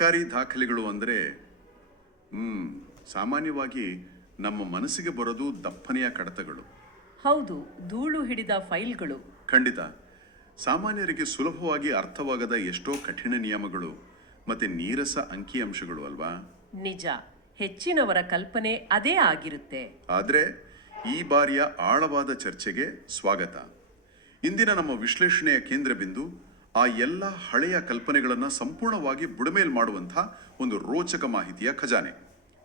ಸರ್ಕಾರಿ ದಾಖಲೆಗಳು ಅಂದರೆ ಸಾಮಾನ್ಯವಾಗಿ ನಮ್ಮ ಮನಸ್ಸಿಗೆ ಬರೋದು ದಪ್ಪನೆಯ ಕಡತಗಳು. ಹೌದು, ಧೂಳು ಹಿಡಿದ ಫೈಲ್ಗಳು. ಖಂಡಿತ. ಸಾಮಾನ್ಯರಿಗೆ ಸುಲಭವಾಗಿ ಅರ್ಥವಾಗದ ಎಷ್ಟೋ ಕಠಿಣ ನಿಯಮಗಳು ಮತ್ತೆ ನೀರಸ ಅಂಕಿಅಂಶಗಳು ಅಲ್ವಾ? ನಿಜ, ಹೆಚ್ಚಿನವರ ಕಲ್ಪನೆ ಅದೇ ಆಗಿರುತ್ತೆ. ಆದರೆ ಈ ಬಾರಿಯ ಆಳವಾದ ಚರ್ಚೆಗೆ ಸ್ವಾಗತ. ಇಂದಿನ ನಮ್ಮ ವಿಶ್ಲೇಷಣೆಯ ಕೇಂದ್ರ ಬಿಂದು ಆ ಎಲ್ಲ ಹಳೆಯ ಕಲ್ಪನೆಗಳನ್ನು ಸಂಪೂರ್ಣವಾಗಿ ಬುಡಮೇಲ್ ಮಾಡುವಂಥ ಒಂದು ರೋಚಕ ಮಾಹಿತಿಯ ಖಜಾನೆ.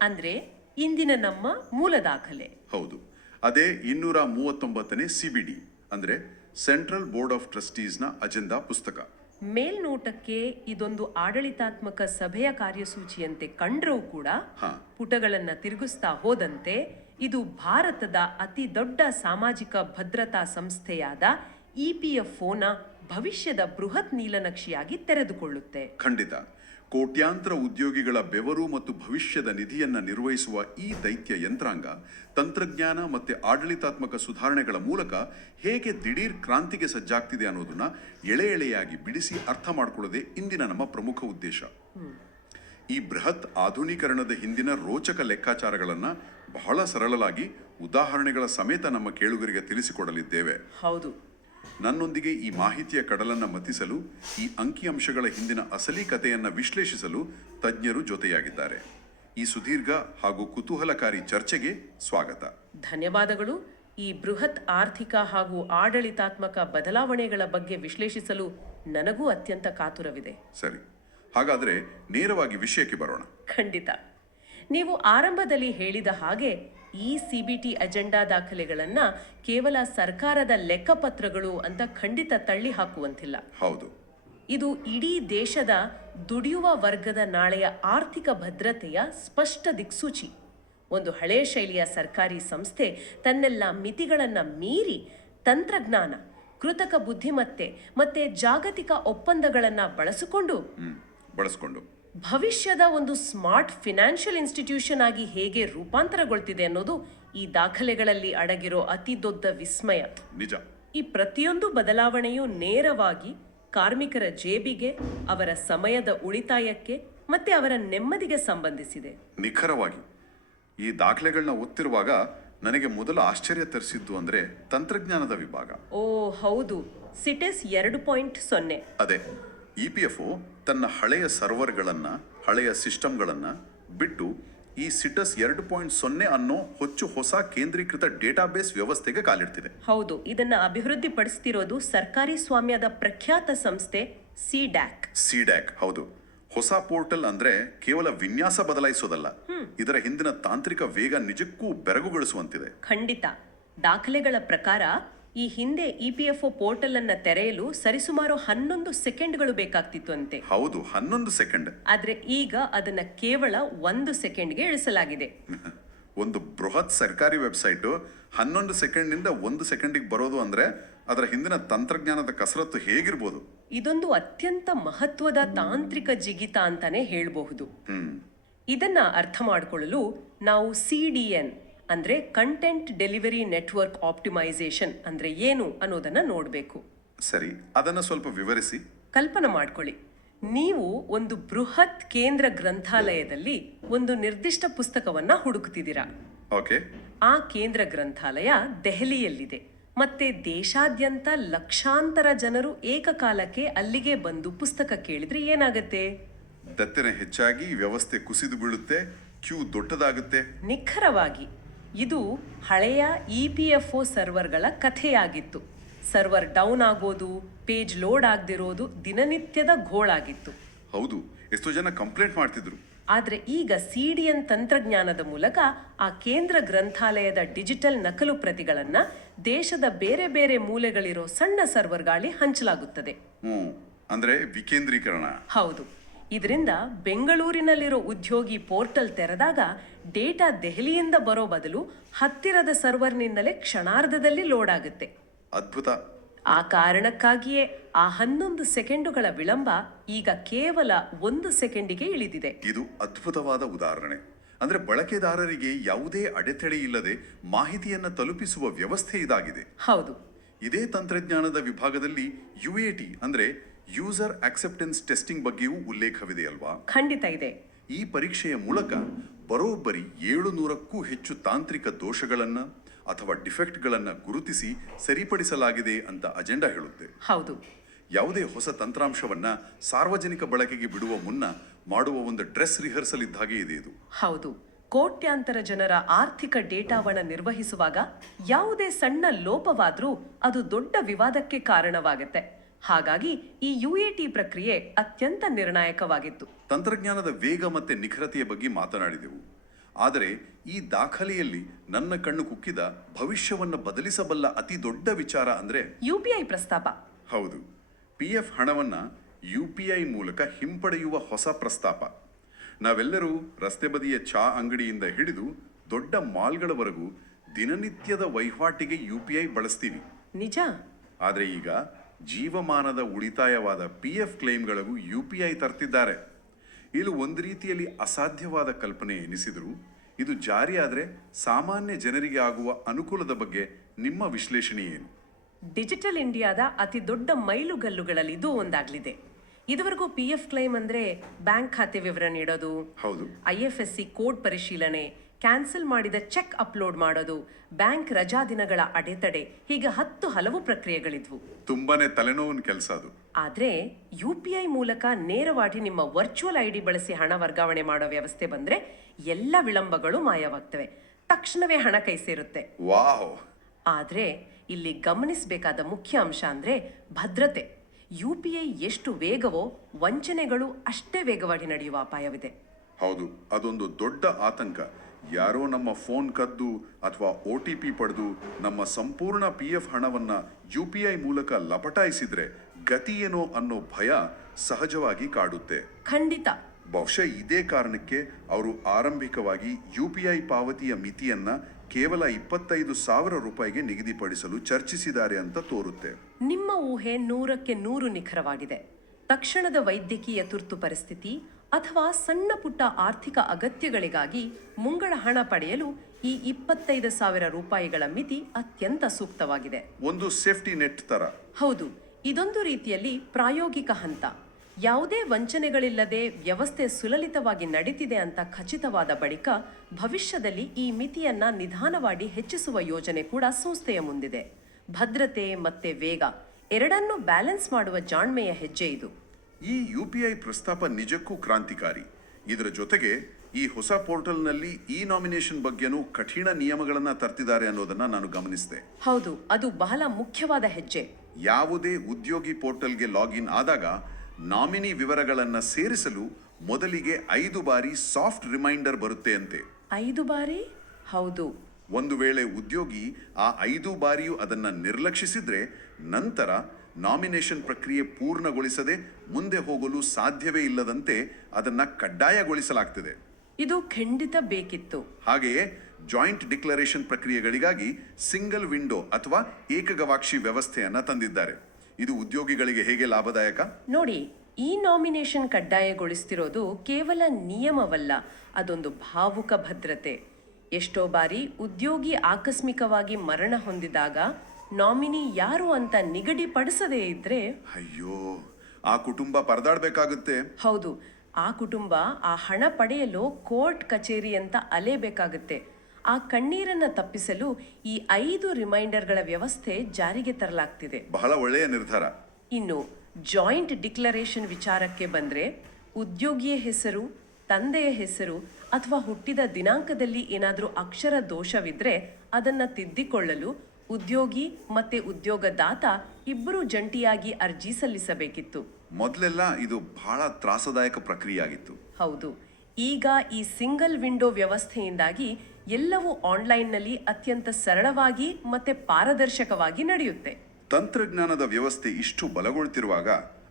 ಅಂದ್ರೆ ಇಂದಿನ ನಮ್ಮ ಮೂಲ ದಾಖಲೆ. ಹೌದು, ಅದೇ 239ನೇ CBD ಅಂದ್ರೆ ಸೆಂಟ್ರಲ್ ಬೋರ್ಡ್ ಆಫ್ ಟ್ರಸ್ಟೀಸ್ನ ಅಜೆಂಡಾ ಪುಸ್ತಕ. ಮೇಲ್ನೋಟಕ್ಕೆ ಇದೊಂದು ಆಡಳಿತಾತ್ಮಕ ಸಭೆಯ ಕಾರ್ಯಸೂಚಿಯಂತೆ ಕಂಡ್ರೂ ಕೂಡ ಪುಟಗಳನ್ನ ತಿರುಗಿಸ್ತಾ ಹೋದಂತೆ ಇದು ಭಾರತದ ಅತಿ ದೊಡ್ಡ ಸಾಮಾಜಿಕ ಭದ್ರತಾ ಸಂಸ್ಥೆಯಾದ EPFOನ ಭವಿಷ್ಯದ ಬೃಹತ್ ನೀಲನಕ್ಷೆಯಾಗಿ ತೆರೆದುಕೊಳ್ಳುತ್ತೆ. ಖಂಡಿತ. ಕೋಟ್ಯಾಂತರ ಉದ್ಯೋಗಿಗಳ ಬೆವರು ಮತ್ತು ಭವಿಷ್ಯದ ನಿಧಿಯನ್ನ ನಿರ್ವಹಿಸುವ ಈ ದೈತ್ಯ ಯಂತ್ರಾಂಗ ತಂತ್ರಜ್ಞಾನ ಮತ್ತೆ ಆಡಳಿತಾತ್ಮಕ ಸುಧಾರಣೆಗಳ ಮೂಲಕ ಹೇಗೆ ದಿಢೀರ್ ಕ್ರಾಂತಿಗೆ ಸಜ್ಜಾಗ್ತಿದೆ ಅನ್ನೋದನ್ನ ಎಳೆ ಎಳೆಯಾಗಿ ಬಿಡಿಸಿ ಅರ್ಥ ಮಾಡಿಕೊಳ್ಳೋದೇ ಇಂದಿನ ನಮ್ಮ ಪ್ರಮುಖ ಉದ್ದೇಶ. ಈ ಬೃಹತ್ ಆಧುನೀಕರಣದ ಹಿಂದಿನ ರೋಚಕ ಲೆಕ್ಕಾಚಾರಗಳನ್ನ ಬಹಳ ಸರಳವಾಗಿ ಉದಾಹರಣೆಗಳ ಸಮೇತ ನಮ್ಮ ಕೇಳುಗರಿಗೆ ತಿಳಿಸಿಕೊಡಲಿದ್ದೇವೆ. ಹೌದು, ನನ್ನೊಂದಿಗೆ ಈ ಮಾಹಿತಿಯ ಕಡಲನ್ನ ಮತಿಸಲು, ಈ ಅಂಕಿಅಂಶಗಳ ಹಿಂದಿನ ಅಸಲಿ ಕಥೆಯನ್ನ ವಿಶ್ಲೇಷಿಸಲು ತಜ್ಞರು ಜೊತೆಯಾಗಿದ್ದಾರೆ. ಈ ಸುದೀರ್ಘ ಹಾಗೂ ಕುತೂಹಲಕಾರಿ ಚರ್ಚೆಗೆ ಸ್ವಾಗತ. ಧನ್ಯವಾದಗಳು. ಈ ಬೃಹತ್ ಆರ್ಥಿಕ ಹಾಗೂ ಆಡಳಿತಾತ್ಮಕ ಬದಲಾವಣೆಗಳ ಬಗ್ಗೆ ವಿಶ್ಲೇಷಿಸಲು ನನಗೂ ಅತ್ಯಂತ ಕಾತುರವಿದೆ. ಸರಿ, ಹಾಗಾದ್ರೆ ನೇರವಾಗಿ ವಿಷಯಕ್ಕೆ ಬರೋಣ. ಖಂಡಿತ. ನೀವು ಆರಂಭದಲ್ಲಿ ಹೇಳಿದ ಹಾಗೆ ಈ CBT ಅಜೆಂಡಾ ದಾಖಲೆಗಳನ್ನ ಕೇವಲ ಸರ್ಕಾರದ ಲೆಕ್ಕಪತ್ರಗಳು ಅಂತ ಖಂಡಿತ ತಳ್ಳಿ ಹಾಕುವಂತಿಲ್ಲ. ಹೌದು, ಇದು ಇಡೀ ದೇಶದ ದುಡಿಯುವ ವರ್ಗದ ನಾಳೆಯ ಆರ್ಥಿಕ ಭದ್ರತೆಯ ಸ್ಪಷ್ಟ ದಿಕ್ಸೂಚಿ. ಒಂದು ಹಳೆಯ ಶೈಲಿಯ ಸರ್ಕಾರಿ ಸಂಸ್ಥೆ ತನ್ನೆಲ್ಲ ಮಿತಿಗಳನ್ನ ಮೀರಿ ತಂತ್ರಜ್ಞಾನ, ಕೃತಕ ಬುದ್ಧಿಮತ್ತೆ ಮತ್ತೆ ಜಾಗತಿಕ ಒಪ್ಪಂದಗಳನ್ನ ಬಳಸಿಕೊಂಡು ಭವಿಷ್ಯದ ಒಂದು ಸ್ಮಾರ್ಟ್ ಫಿನಾನ್ಷಿಯಲ್ ಇನ್ಸ್ಟಿಟ್ಯೂಷನ್ ಆಗಿ ಹೇಗೆ ರೂಪಾಂತರಗೊಳ್ತಿದೆ ಅನ್ನೋದು ಈ ದಾಖಲೆಗಳಲ್ಲಿ ಅಡಗಿರೋ ಅತಿ ದೊಡ್ಡ ವಿಸ್ಮಯ. ನಿಜ. ಈ ಪ್ರತಿಯೊಂದು ಬದಲಾವಣೆಯು ನೇರವಾಗಿ ಕಾರ್ಮಿಕರ ಜೇಬಿಗೆ, ಅವರ ಸಮಯದ ಉಳಿತಾಯಕ್ಕೆ ಮತ್ತೆ ಅವರ ನೆಮ್ಮದಿಗೆ ಸಂಬಂಧಿಸಿದೆ. ನಿಖರವಾಗಿ. ಈ ದಾಖಲೆಗಳನ್ನ ಓದ್ತಿರುವಾಗ ನನಗೆ ಮೊದಲು ಆಶ್ಚರ್ಯ ತರಿಸಿದ್ದು ಅಂದ್ರೆ ತಂತ್ರಜ್ಞಾನದ ವಿಭಾಗ. ಓ ಹೌದು, ಸಿಟೆಸ್ 2.0. ಅದೇ EPFO ತನ್ನ ಹಳೆಯ ಸರ್ವರ್ಗಳನ್ನ, ಹಳೆಯ ಸಿಸ್ಟಮ್ಗಳನ್ನ ಬಿಟ್ಟು ಈ ಸಿಟಸ್ 2.0 ಅನ್ನೋ ಹೊಸ ಕೇಂದ್ರೀಕೃತ ಡೇಟಾಬೇಸ್ ವ್ಯವಸ್ಥೆಗೆ ಕಾಲಿಡ್ತಿದೆ. ಹೌದು, ಇದನ್ನ ಅಭಿವೃದ್ಧಿಪಡಿಸ್ತಿರೋದು ಸರ್ಕಾರಿ ಸ್ವಾಮ್ಯದ ಪ್ರಖ್ಯಾತ ಸಂಸ್ಥೆ CDAC. ಹೌದು. ಹೊಸ ಪೋರ್ಟಲ್ ಅಂದ್ರೆ ಕೇವಲ ವಿನ್ಯಾಸ ಬದಲಾಯಿಸೋದಲ್ಲ, ಇದರ ಹಿಂದಿನ ತಾಂತ್ರಿಕ ವೇಗ ನಿಜಕ್ಕೂ ಬೆರಗುಗೊಳಿಸುವಂತಿದೆ. ಖಂಡಿತ. ದಾಖಲೆಗಳ ಪ್ರಕಾರ ಈ ಹಿಂದೆ EPFO ಪೋರ್ಟಲ್ ಅನ್ನ ತೆರೆಯಲು ಸರಿಸುಮಾರು 11 ಸೆಕೆಂಡ್ಗಳು ಬೇಕಾಗ್ತಿತ್ತು ಅಂತೆ. ಹೌದು, 11 ಸೆಕೆಂಡ್. ಆದ್ರೆ ಈಗ ಅದನ್ನ ಕೇವಲ 1 ಸೆಕೆಂಡ್ಗೆ ಇಳಿಸಲಾಗಿದೆ. ಒಂದು ಬೃಹತ್ ಸರ್ಕಾರಿ ವೆಬ್ಸೈಟ್ 11 ಸೆಕೆಂಡ್ನಿಂದ 1 ಸೆಕೆಂಡಿಗೆ ಬರೋದು ಅಂದ್ರೆ ಅದರ ಹಿಂದಿನ ತಂತ್ರಜ್ಞಾನದ ಕಸರತ್ತು ಹೇಗಿರ್ಬೋದು? ಇದೊಂದು ಅತ್ಯಂತ ಮಹತ್ವದ ತಾಂತ್ರಿಕ ಜಿಗಿತ ಅಂತಾನೆ ಹೇಳಬಹುದು. ಇದನ್ನ ಅರ್ಥ ಮಾಡಿಕೊಳ್ಳಲು ನಾವು CDN ಅಂದ್ರೆ ಕಂಟೆಂಟ್ ಡೆಲಿವರಿ ನೆಟ್ವರ್ಕ್ ಆಪ್ಟಿಮೈಸೇಷನ್ ಅಂದ್ರೆ ಏನು ಅನ್ನೋದನ್ನ ನೋಡಬೇಕು. ಸರಿ, ಅದನ್ನ ಸ್ವಲ್ಪ ವಿವರಿಸಿ. ಕಲ್ಪನೆ ಮಾಡ್ಕೊಳ್ಳಿ, ನೀವು ಒಂದು ಬೃಹತ್ ಕೇಂದ್ರ ಗ್ರಂಥಾಲಯದಲ್ಲಿ ಒಂದು ನಿರ್ದಿಷ್ಟ ಪುಸ್ತಕವನ್ನ ಹುಡುಕ್ತಿದ್ದೀರಾ. ಓಕೆ. ಆ ಕೇಂದ್ರ ಗ್ರಂಥಾಲಯ ದೆಹಲಿಯಲ್ಲಿದೆ. ಮತ್ತೆ ದೇಶಾದ್ಯಂತ ಲಕ್ಷಾಂತರ ಜನರು ಏಕಕಾಲಕ್ಕೆ ಅಲ್ಲಿಗೆ ಬಂದು ಪುಸ್ತಕ ಕೇಳಿದ್ರೆ ಏನಾಗತ್ತೆ? ದಟ್ಟಣೆ ಹೆಚ್ಚಾಗಿ ವ್ಯವಸ್ಥೆ ಕುಸಿದು ಬೀಳುತ್ತೆ, ಕ್ಯೂ ದೊಡ್ಡದಾಗುತ್ತೆ. ನಿಖರವಾಗಿ. ಇದು ಹಳೆಯ EPFO ಸರ್ವರ್ಗಳ ಕಥೆಯಾಗಿತ್ತು. ಸರ್ವರ್ ಡೌನ್ ಆಗೋದು, ಪೇಜ್ ಲೋಡ್ ಆಗದಿರೋದು ದಿನನಿತ್ಯದ ಘೋಳಾಗಿತ್ತು. ಹೌದು, ಎಷ್ಟೋ ಜನ ಕಂಪ್ಲೇಂಟ್ ಮಾಡ್ತಿದ್ರು. ಆದ್ರೆ ಈಗ CDN ತಂತ್ರಜ್ಞಾನದ ಮೂಲಕ ಆ ಕೇಂದ್ರ ಗ್ರಂಥಾಲಯದ ಡಿಜಿಟಲ್ ನಕಲು ಪ್ರತಿಗಳನ್ನ ದೇಶದ ಬೇರೆ ಬೇರೆ ಮೂಲೆಗಳಿರೋ ಸಣ್ಣ ಸರ್ವರ್ಗಾಳಿ ಹಂಚಲಾಗುತ್ತದೆ. ಅಂದ್ರೆ ವಿಕೇಂದ್ರೀಕರಣ. ಹೌದು. ಇದರಿಂದ ಬೆಂಗಳೂರಿನಲ್ಲಿರೋ ಉದ್ಯೋಗಿ ಪೋರ್ಟಲ್ ತೆರೆದಾಗ ಡೇಟಾ ದೆಹಲಿಯಿಂದ ಬರೋ ಬದಲು ಹತ್ತಿರದ ಸರ್ವರ್ನಿಂದಲೇ ಕ್ಷಣಾರ್ಧದಲ್ಲಿ ಲೋಡ್ ಆಗುತ್ತೆ. ಅದ್ಭುತ. ಆ ಕಾರಣಕ್ಕಾಗಿಯೇ ಆ 11 ಸೆಕೆಂಡುಗಳ ವಿಳಂಬ ಈಗ ಕೇವಲ 1 ಸೆಕೆಂಡಿಗೆ ಇಳಿದಿದೆ. ಇದು ಅದ್ಭುತವಾದ ಉದಾಹರಣೆ. ಅಂದ್ರೆ ಬಳಕೆದಾರರಿಗೆ ಯಾವುದೇ ಅಡೆತಡೆ ಇಲ್ಲದೆ ಮಾಹಿತಿಯನ್ನ ತಲುಪಿಸುವ ವ್ಯವಸ್ಥೆ ಇದಾಗಿದೆ. ಹೌದು. ಇದೇ ತಂತ್ರಜ್ಞಾನದ ವಿಭಾಗದಲ್ಲಿ UAT ಅಂದ್ರೆ ಯೂಸರ್ ಅಕ್ಸೆಪ್ಟೆನ್ಸ್ ಟೆಸ್ಟಿಂಗ್ ಬಗ್ಗೆಯೂ ಉಲ್ಲೇಖವಿದೆ ಅಲ್ವಾ? ಖಂಡಿತ ಇದೆ. ಈ ಪರೀಕ್ಷೆಯ ಮೂಲಕ ಬರೋಬ್ಬರಿ 700ಕ್ಕೂ ಹೆಚ್ಚು ತಾಂತ್ರಿಕ ದೋಷಗಳನ್ನ ಅಥವಾ ಡಿಫೆಕ್ಟ್ಗಳನ್ನ ಗುರುತಿಸಿ ಸರಿಪಡಿಸಲಾಗಿದೆ ಅಂತ ಅಜೆಂಡಾ ಹೇಳುತ್ತೆ. ಹೌದು. ಯಾವುದೇ ಹೊಸ ತಂತ್ರಾಂಶವನ್ನ ಸಾರ್ವಜನಿಕ ಬಳಕೆಗೆ ಬಿಡುವ ಮುನ್ನ ಮಾಡುವ ಒಂದು ಡ್ರೆಸ್ ರಿಹರ್ಸಲ್ ಇದ್ದ ಹಾಗೆ ಇದೆ ಇದು. ಹೌದು. ಕೋಟ್ಯಾಂತರ ಜನರ ಆರ್ಥಿಕ ಡೇಟಾವನ್ನು ನಿರ್ವಹಿಸುವಾಗ ಯಾವುದೇ ಸಣ್ಣ ಲೋಪವಾದ್ರೂ ಅದು ದೊಡ್ಡ ವಿವಾದಕ್ಕೆ ಕಾರಣವಾಗುತ್ತೆ. ಹಾಗಾಗಿ ಈ ಯುಎಟಿ ಪ್ರಕ್ರಿಯೆ ಅತ್ಯಂತ ನಿರ್ಣಾಯಕವಾಗಿತ್ತು. ತಂತ್ರಜ್ಞಾನದ ವೇಗ ಮತ್ತೆ ನಿಖರತೆಯ ಬಗ್ಗೆ ಮಾತನಾಡಿದೆವು. ಆದರೆ ಈ ದಾಖಲೆಯಲ್ಲಿ ನನ್ನ ಕಣ್ಣು ಕುಕ್ಕಿದ ಭವಿಷ್ಯವನ್ನು ಬದಲಿಸಬಲ್ಲ ಅತಿ ದೊಡ್ಡ ವಿಚಾರ ಅಂದ್ರೆ ಯುಪಿಐ ಪ್ರಸ್ತಾಪ. ಹೌದು, PF ಹಣವನ್ನ UPI ಮೂಲಕ ಹಿಂಪಡೆಯುವ ಹೊಸ ಪ್ರಸ್ತಾಪ. ನಾವೆಲ್ಲರೂ ರಸ್ತೆ ಬದಿಯ ಚಾ ಅಂಗಡಿಯಿಂದ ಹಿಡಿದು ದೊಡ್ಡ ಮಾಲ್ಗಳವರೆಗೂ ದಿನನಿತ್ಯದ ವಹಿವಾಟಿಗೆ UPI ಬಳಸ್ತೀವಿ. ನಿಜ. ಆದರೆ ಈಗ ಜೀವಮಾನದ ಉಳಿತಾಯವಾದ PF ಕ್ಲೇಮ್ಗಳಿಗೂ UPI ತರ್ತಿದ್ದಾರೆ. ಇದು ಒಂದು ರೀತಿಯಲ್ಲಿ ಅಸಾಧ್ಯವಾದ ಕಲ್ಪನೆ ಎನಿಸಿದರೂ ಇದು ಜಾರಿಯಾದರೆ ಸಾಮಾನ್ಯ ಜನರಿಗೆ ಆಗುವ ಅನುಕೂಲದ ಬಗ್ಗೆ ನಿಮ್ಮ ವಿಶ್ಲೇಷಣೆ ಏನು? ಡಿಜಿಟಲ್ ಇಂಡಿಯಾದ ಅತಿ ದೊಡ್ಡ ಮೈಲುಗಲ್ಲುಗಳಲ್ಲಿ ಇದು ಒಂದಾಗ್ಲಿದೆ. ಇದುವರೆಗೂ PF ಕ್ಲೈಮ್ ಅಂದ್ರೆ ಬ್ಯಾಂಕ್ ಖಾತೆ ವಿವರ ನೀಡೋದು, ಹೌದು, IFSC ಕೋಡ್ ಪರಿಶೀಲನೆ, ಕ್ಯಾನ್ಸಲ್ ಮಾಡಿದ ಚೆಕ್ ಅಪ್ಲೋಡ್ ಮಾಡೋದು, ಬ್ಯಾಂಕ್ ರಜಾ ದಿನಗಳ ಅಡೆತಡೆ, ಹೀಗೆ ಹಲವು ಪ್ರಕ್ರಿಯೆಗಳಿದ್ವು. ತುಂಬಾನೇ ತಲೆನೋವಿನ ಕೆಲಸ ಅದು. ಆದ್ರೆ UPI ಮೂಲಕ ನೇರವಾಗಿ ನಿಮ್ಮ ವರ್ಚುವಲ್ ID ಬಳಸಿ ಹಣ ವರ್ಗಾವಣೆ ಮಾಡೋ ವ್ಯವಸ್ಥೆ ಬಂದ್ರೆ ಎಲ್ಲ ವಿಳಂಬಗಳು ಮಾಯವಾಗ್ತವೆ. ತಕ್ಷಣವೇ ಹಣ ಕೈ ಸೇರುತ್ತೆ. ವಾವ್! ಆದ್ರೆ ಇಲ್ಲಿ ಗಮನಿಸಬೇಕಾದ ಮುಖ್ಯ ಅಂಶ ಅಂದ್ರೆ ಭದ್ರತೆ. UPI ಎಷ್ಟು ವೇಗವೋ ವಂಚನೆಗಳು ಅಷ್ಟೇ ವೇಗವಾಗಿ ನಡೆಯುವ ಅಪಾಯವಿದೆ. ಹೌದು, ಅದೊಂದು ದೊಡ್ಡ ಆತಂಕ. ಯಾರೋ ನಮ್ಮ ಫೋನ್ ಕದ್ದು ಅಥವಾ OTP ಪಡೆದು ನಮ್ಮ ಸಂಪೂರ್ಣ PF ಹಣವನ್ನ UPI ಮೂಲಕ ಲಪಟಾಯಿಸಿದ್ರೆ ಗತಿ ಏನೋ ಅನ್ನೋ ಭಯ ಸಹಜವಾಗಿ ಕಾಡುತ್ತೆ. ಖಂಡಿತ. ಬಹುಶಃ ಇದೇ ಕಾರಣಕ್ಕೆ ಅವರು ಆರಂಭಿಕವಾಗಿ UPI ಪಾವತಿಯ ಮಿತಿಯನ್ನ ಕೇವಲ 25,000 ರೂಪಾಯಿಗೆ ನಿಗದಿಪಡಿಸಲು ಚರ್ಚಿಸಿದ್ದಾರೆ ಅಂತ ತೋರುತ್ತೆ. ನಿಮ್ಮ ಊಹೆ 100ಕ್ಕೆ 100 ನಿಖರವಾಗಿದೆ. ತಕ್ಷಣದ ವೈದ್ಯಕೀಯ ತುರ್ತು ಪರಿಸ್ಥಿತಿ ಅಥವಾ ಸಣ್ಣ ಪುಟ್ಟ ಆರ್ಥಿಕ ಅಗತ್ಯಗಳಿಗಾಗಿ ಮುಂಗಡ ಹಣ ಪಡೆಯಲು ಈ 25,000 ರೂಪಾಯಿಗಳ ಮಿತಿ ಅತ್ಯಂತ ಸೂಕ್ತವಾಗಿದೆ. ಒಂದು ಸೇಫ್ಟಿ ನೆಟ್ ತರ. ಹೌದು, ಇದೊಂದು ರೀತಿಯಲ್ಲಿ ಪ್ರಾಯೋಗಿಕ ಹಂತ. ಯಾವುದೇ ವಂಚನೆಗಳಿಲ್ಲದೆ ವ್ಯವಸ್ಥೆ ಸುಲಲಿತವಾಗಿ ನಡೀತಿದೆ ಅಂತ ಖಚಿತವಾದ ಬಳಿಕ ಭವಿಷ್ಯದಲ್ಲಿ ಈ ಮಿತಿಯನ್ನ ನಿಧಾನವಾಗಿ ಹೆಚ್ಚಿಸುವ ಯೋಜನೆ ಕೂಡ ಸಂಸ್ಥೆಯ ಮುಂದಿದೆ. ಭದ್ರತೆ ಮತ್ತೆ ವೇಗ ಎರಡನ್ನೂ ಬ್ಯಾಲೆನ್ಸ್ ಮಾಡುವ ಜಾಣ್ಮೆಯ ಹೆಜ್ಜೆ ಇದು. ಈ UPI ಪ್ರಸ್ತಾಪ ನಿಜಕ್ಕೂ ಕ್ರಾಂತಿಕಾರಿ. ಇದರ ಜೊತೆಗೆ ಈ ಹೊಸ ಪೋರ್ಟಲ್ನಲ್ಲಿ ನಾಮಿನೇಷನ್ ಬಗ್ಗೆನೂ ಕಠಿಣ ನಿಯಮಗಳನ್ನ ತರ್ತಿದ್ದಾರೆ ಅನ್ನೋದನ್ನ ನಾನು ಗಮನಿಸಿದೆ. ಹೌದು, ಅದು ಬಹಳ ಮುಖ್ಯವಾದ ಹೆಜ್ಜೆ. ಯಾವುದೇ ಉದ್ಯೋಗಿ ಪೋರ್ಟಲ್ಗೆ ಲಾಗಿನ್ ಆದಾಗ ನಾಮಿನಿ ವಿವರಗಳನ್ನ ಸೇರಿಸಲು ಮೊದಲಿಗೆ 5 ಬಾರಿ ಸಾಫ್ಟ್ ರಿಮೈಂಡರ್ ಬರುತ್ತೆ ಅಂತೆ. 5 ಬಾರಿ? ಹೌದು. ಒಂದು ವೇಳೆ ಉದ್ಯೋಗಿ ಆ 5 ಬಾರಿಯೂ ಅದನ್ನ ನಿರ್ಲಕ್ಷಿಸಿದ್ರೆ ನಂತರ ನಾಮಿನೇಷನ್ ಪ್ರಕ್ರಿಯೆ ಪೂರ್ಣಗೊಳಿಸದೆ ಮುಂದೆ ಹೋಗಲು ಸಾಧ್ಯವೇ ಇಲ್ಲದಂತೆ ಅದನ್ನ ಕಡ್ಡಾಯಗೊಳಿಸಲಾಗ್ತದೆ. ಇದು ಖಂಡಿತ ಬೇಕಿತ್ತು. ಹಾಗೆಯೇ ಜಾಯಿಂಟ್ ಡಿಕ್ಲರೇಷನ್ ಪ್ರಕ್ರಿಯೆಗಳಿಗಾಗಿ ಸಿಂಗಲ್ ವಿಂಡೋ ಅಥವಾ ಏಕಗವಾಕ್ಷಿ ವ್ಯವಸ್ಥೆಯನ್ನ ತಂದಿದ್ದಾರೆ. ಇದು ಉದ್ಯೋಗಿಗಳಿಗೆ ಹೇಗೆ ಲಾಭದಾಯಕ? ನೋಡಿ, ಈ ನಾಮಿನೇಷನ್ ಕಡ್ಡಾಯಗೊಳಿಸ್ತಿರೋದು ಕೇವಲ ನಿಯಮವಲ್ಲ, ಅದೊಂದು ಭಾವುಕ ಭದ್ರತೆ. ಎಷ್ಟೋ ಬಾರಿ ಉದ್ಯೋಗಿ ಆಕಸ್ಮಿಕವಾಗಿ ಮರಣ ಹೊಂದಿದಾಗ ನಾಮಿನಿ ಯಾರು ಅಂತ ನಿಗದಿಪಡಿಸದೇ ಇದ್ರೆ ಅಯ್ಯೋ, ಆ ಕುಟುಂಬ ಪರದಾಡ್ಬೇಕಾಗುತ್ತೆ. ಹೌದು, ಆ ಕುಟುಂಬ ಆ ಹಣ ಪಡೆಯಲು ಕೋರ್ಟ್ ಕಚೇರಿ ಅಂತ ಅಲೇಬೇಕಾಗುತ್ತೆ. ಆ ಕಣ್ಣೀರನ್ನ ತಪ್ಪಿಸಲು ಈ 5 ರಿಮೈಂಡರ್ಗಳ ವ್ಯವಸ್ಥೆ ಜಾರಿಗೆ ತರಲಾಗ್ತಿದೆ. ಬಹಳ ಒಳ್ಳೆಯ ನಿರ್ಧಾರ. ಇನ್ನು ಜಾಯಿಂಟ್ ಡಿಕ್ಲರೇಷನ್ ವಿಚಾರಕ್ಕೆ ಬಂದ್ರೆ ಉದ್ಯೋಗಿಯ ಹೆಸರು, ತಂದೆಯ ಹೆಸರು ಅಥವಾ ಹುಟ್ಟಿದ ದಿನಾಂಕದಲ್ಲಿ ಏನಾದರೂ ಅಕ್ಷರ ದೋಷವಿದ್ರೆ ಅದನ್ನ ತಿದ್ದಿಕೊಳ್ಳಲು ಉದ್ಯೋಗಿ ಮತ್ತೆ ಉದ್ಯೋಗದಾತ ಇಬ್ಬರು ಜಂಟಿಯಾಗಿ ಅರ್ಜಿ ಸಲ್ಲಿಸಬೇಕಿತ್ತು. ಮೊದಲೆಲ್ಲ ಇದು ಬಹಳ ತ್ರಾಸದಾಯಕ ಪ್ರಕ್ರಿಯೆ ಆಗಿತ್ತು. ಹೌದು, ಈಗ ಈ ಸಿಂಗಲ್ ವಿಂಡೋ ವ್ಯವಸ್ಥೆಯಿಂದಾಗಿ ಎಲ್ಲವೂ ಆನ್ಲೈನ್ನಲ್ಲಿ ಅತ್ಯಂತ ಸರಳವಾಗಿ ಮತ್ತೆ ಪಾರದರ್ಶಕವಾಗಿ ನಡೆಯುತ್ತೆ. ತಂತ್ರಜ್ಞಾನದ ವ್ಯವಸ್ಥೆ ಇಷ್ಟು ಬಲಗೊಳ್ತಿರುವಾಗ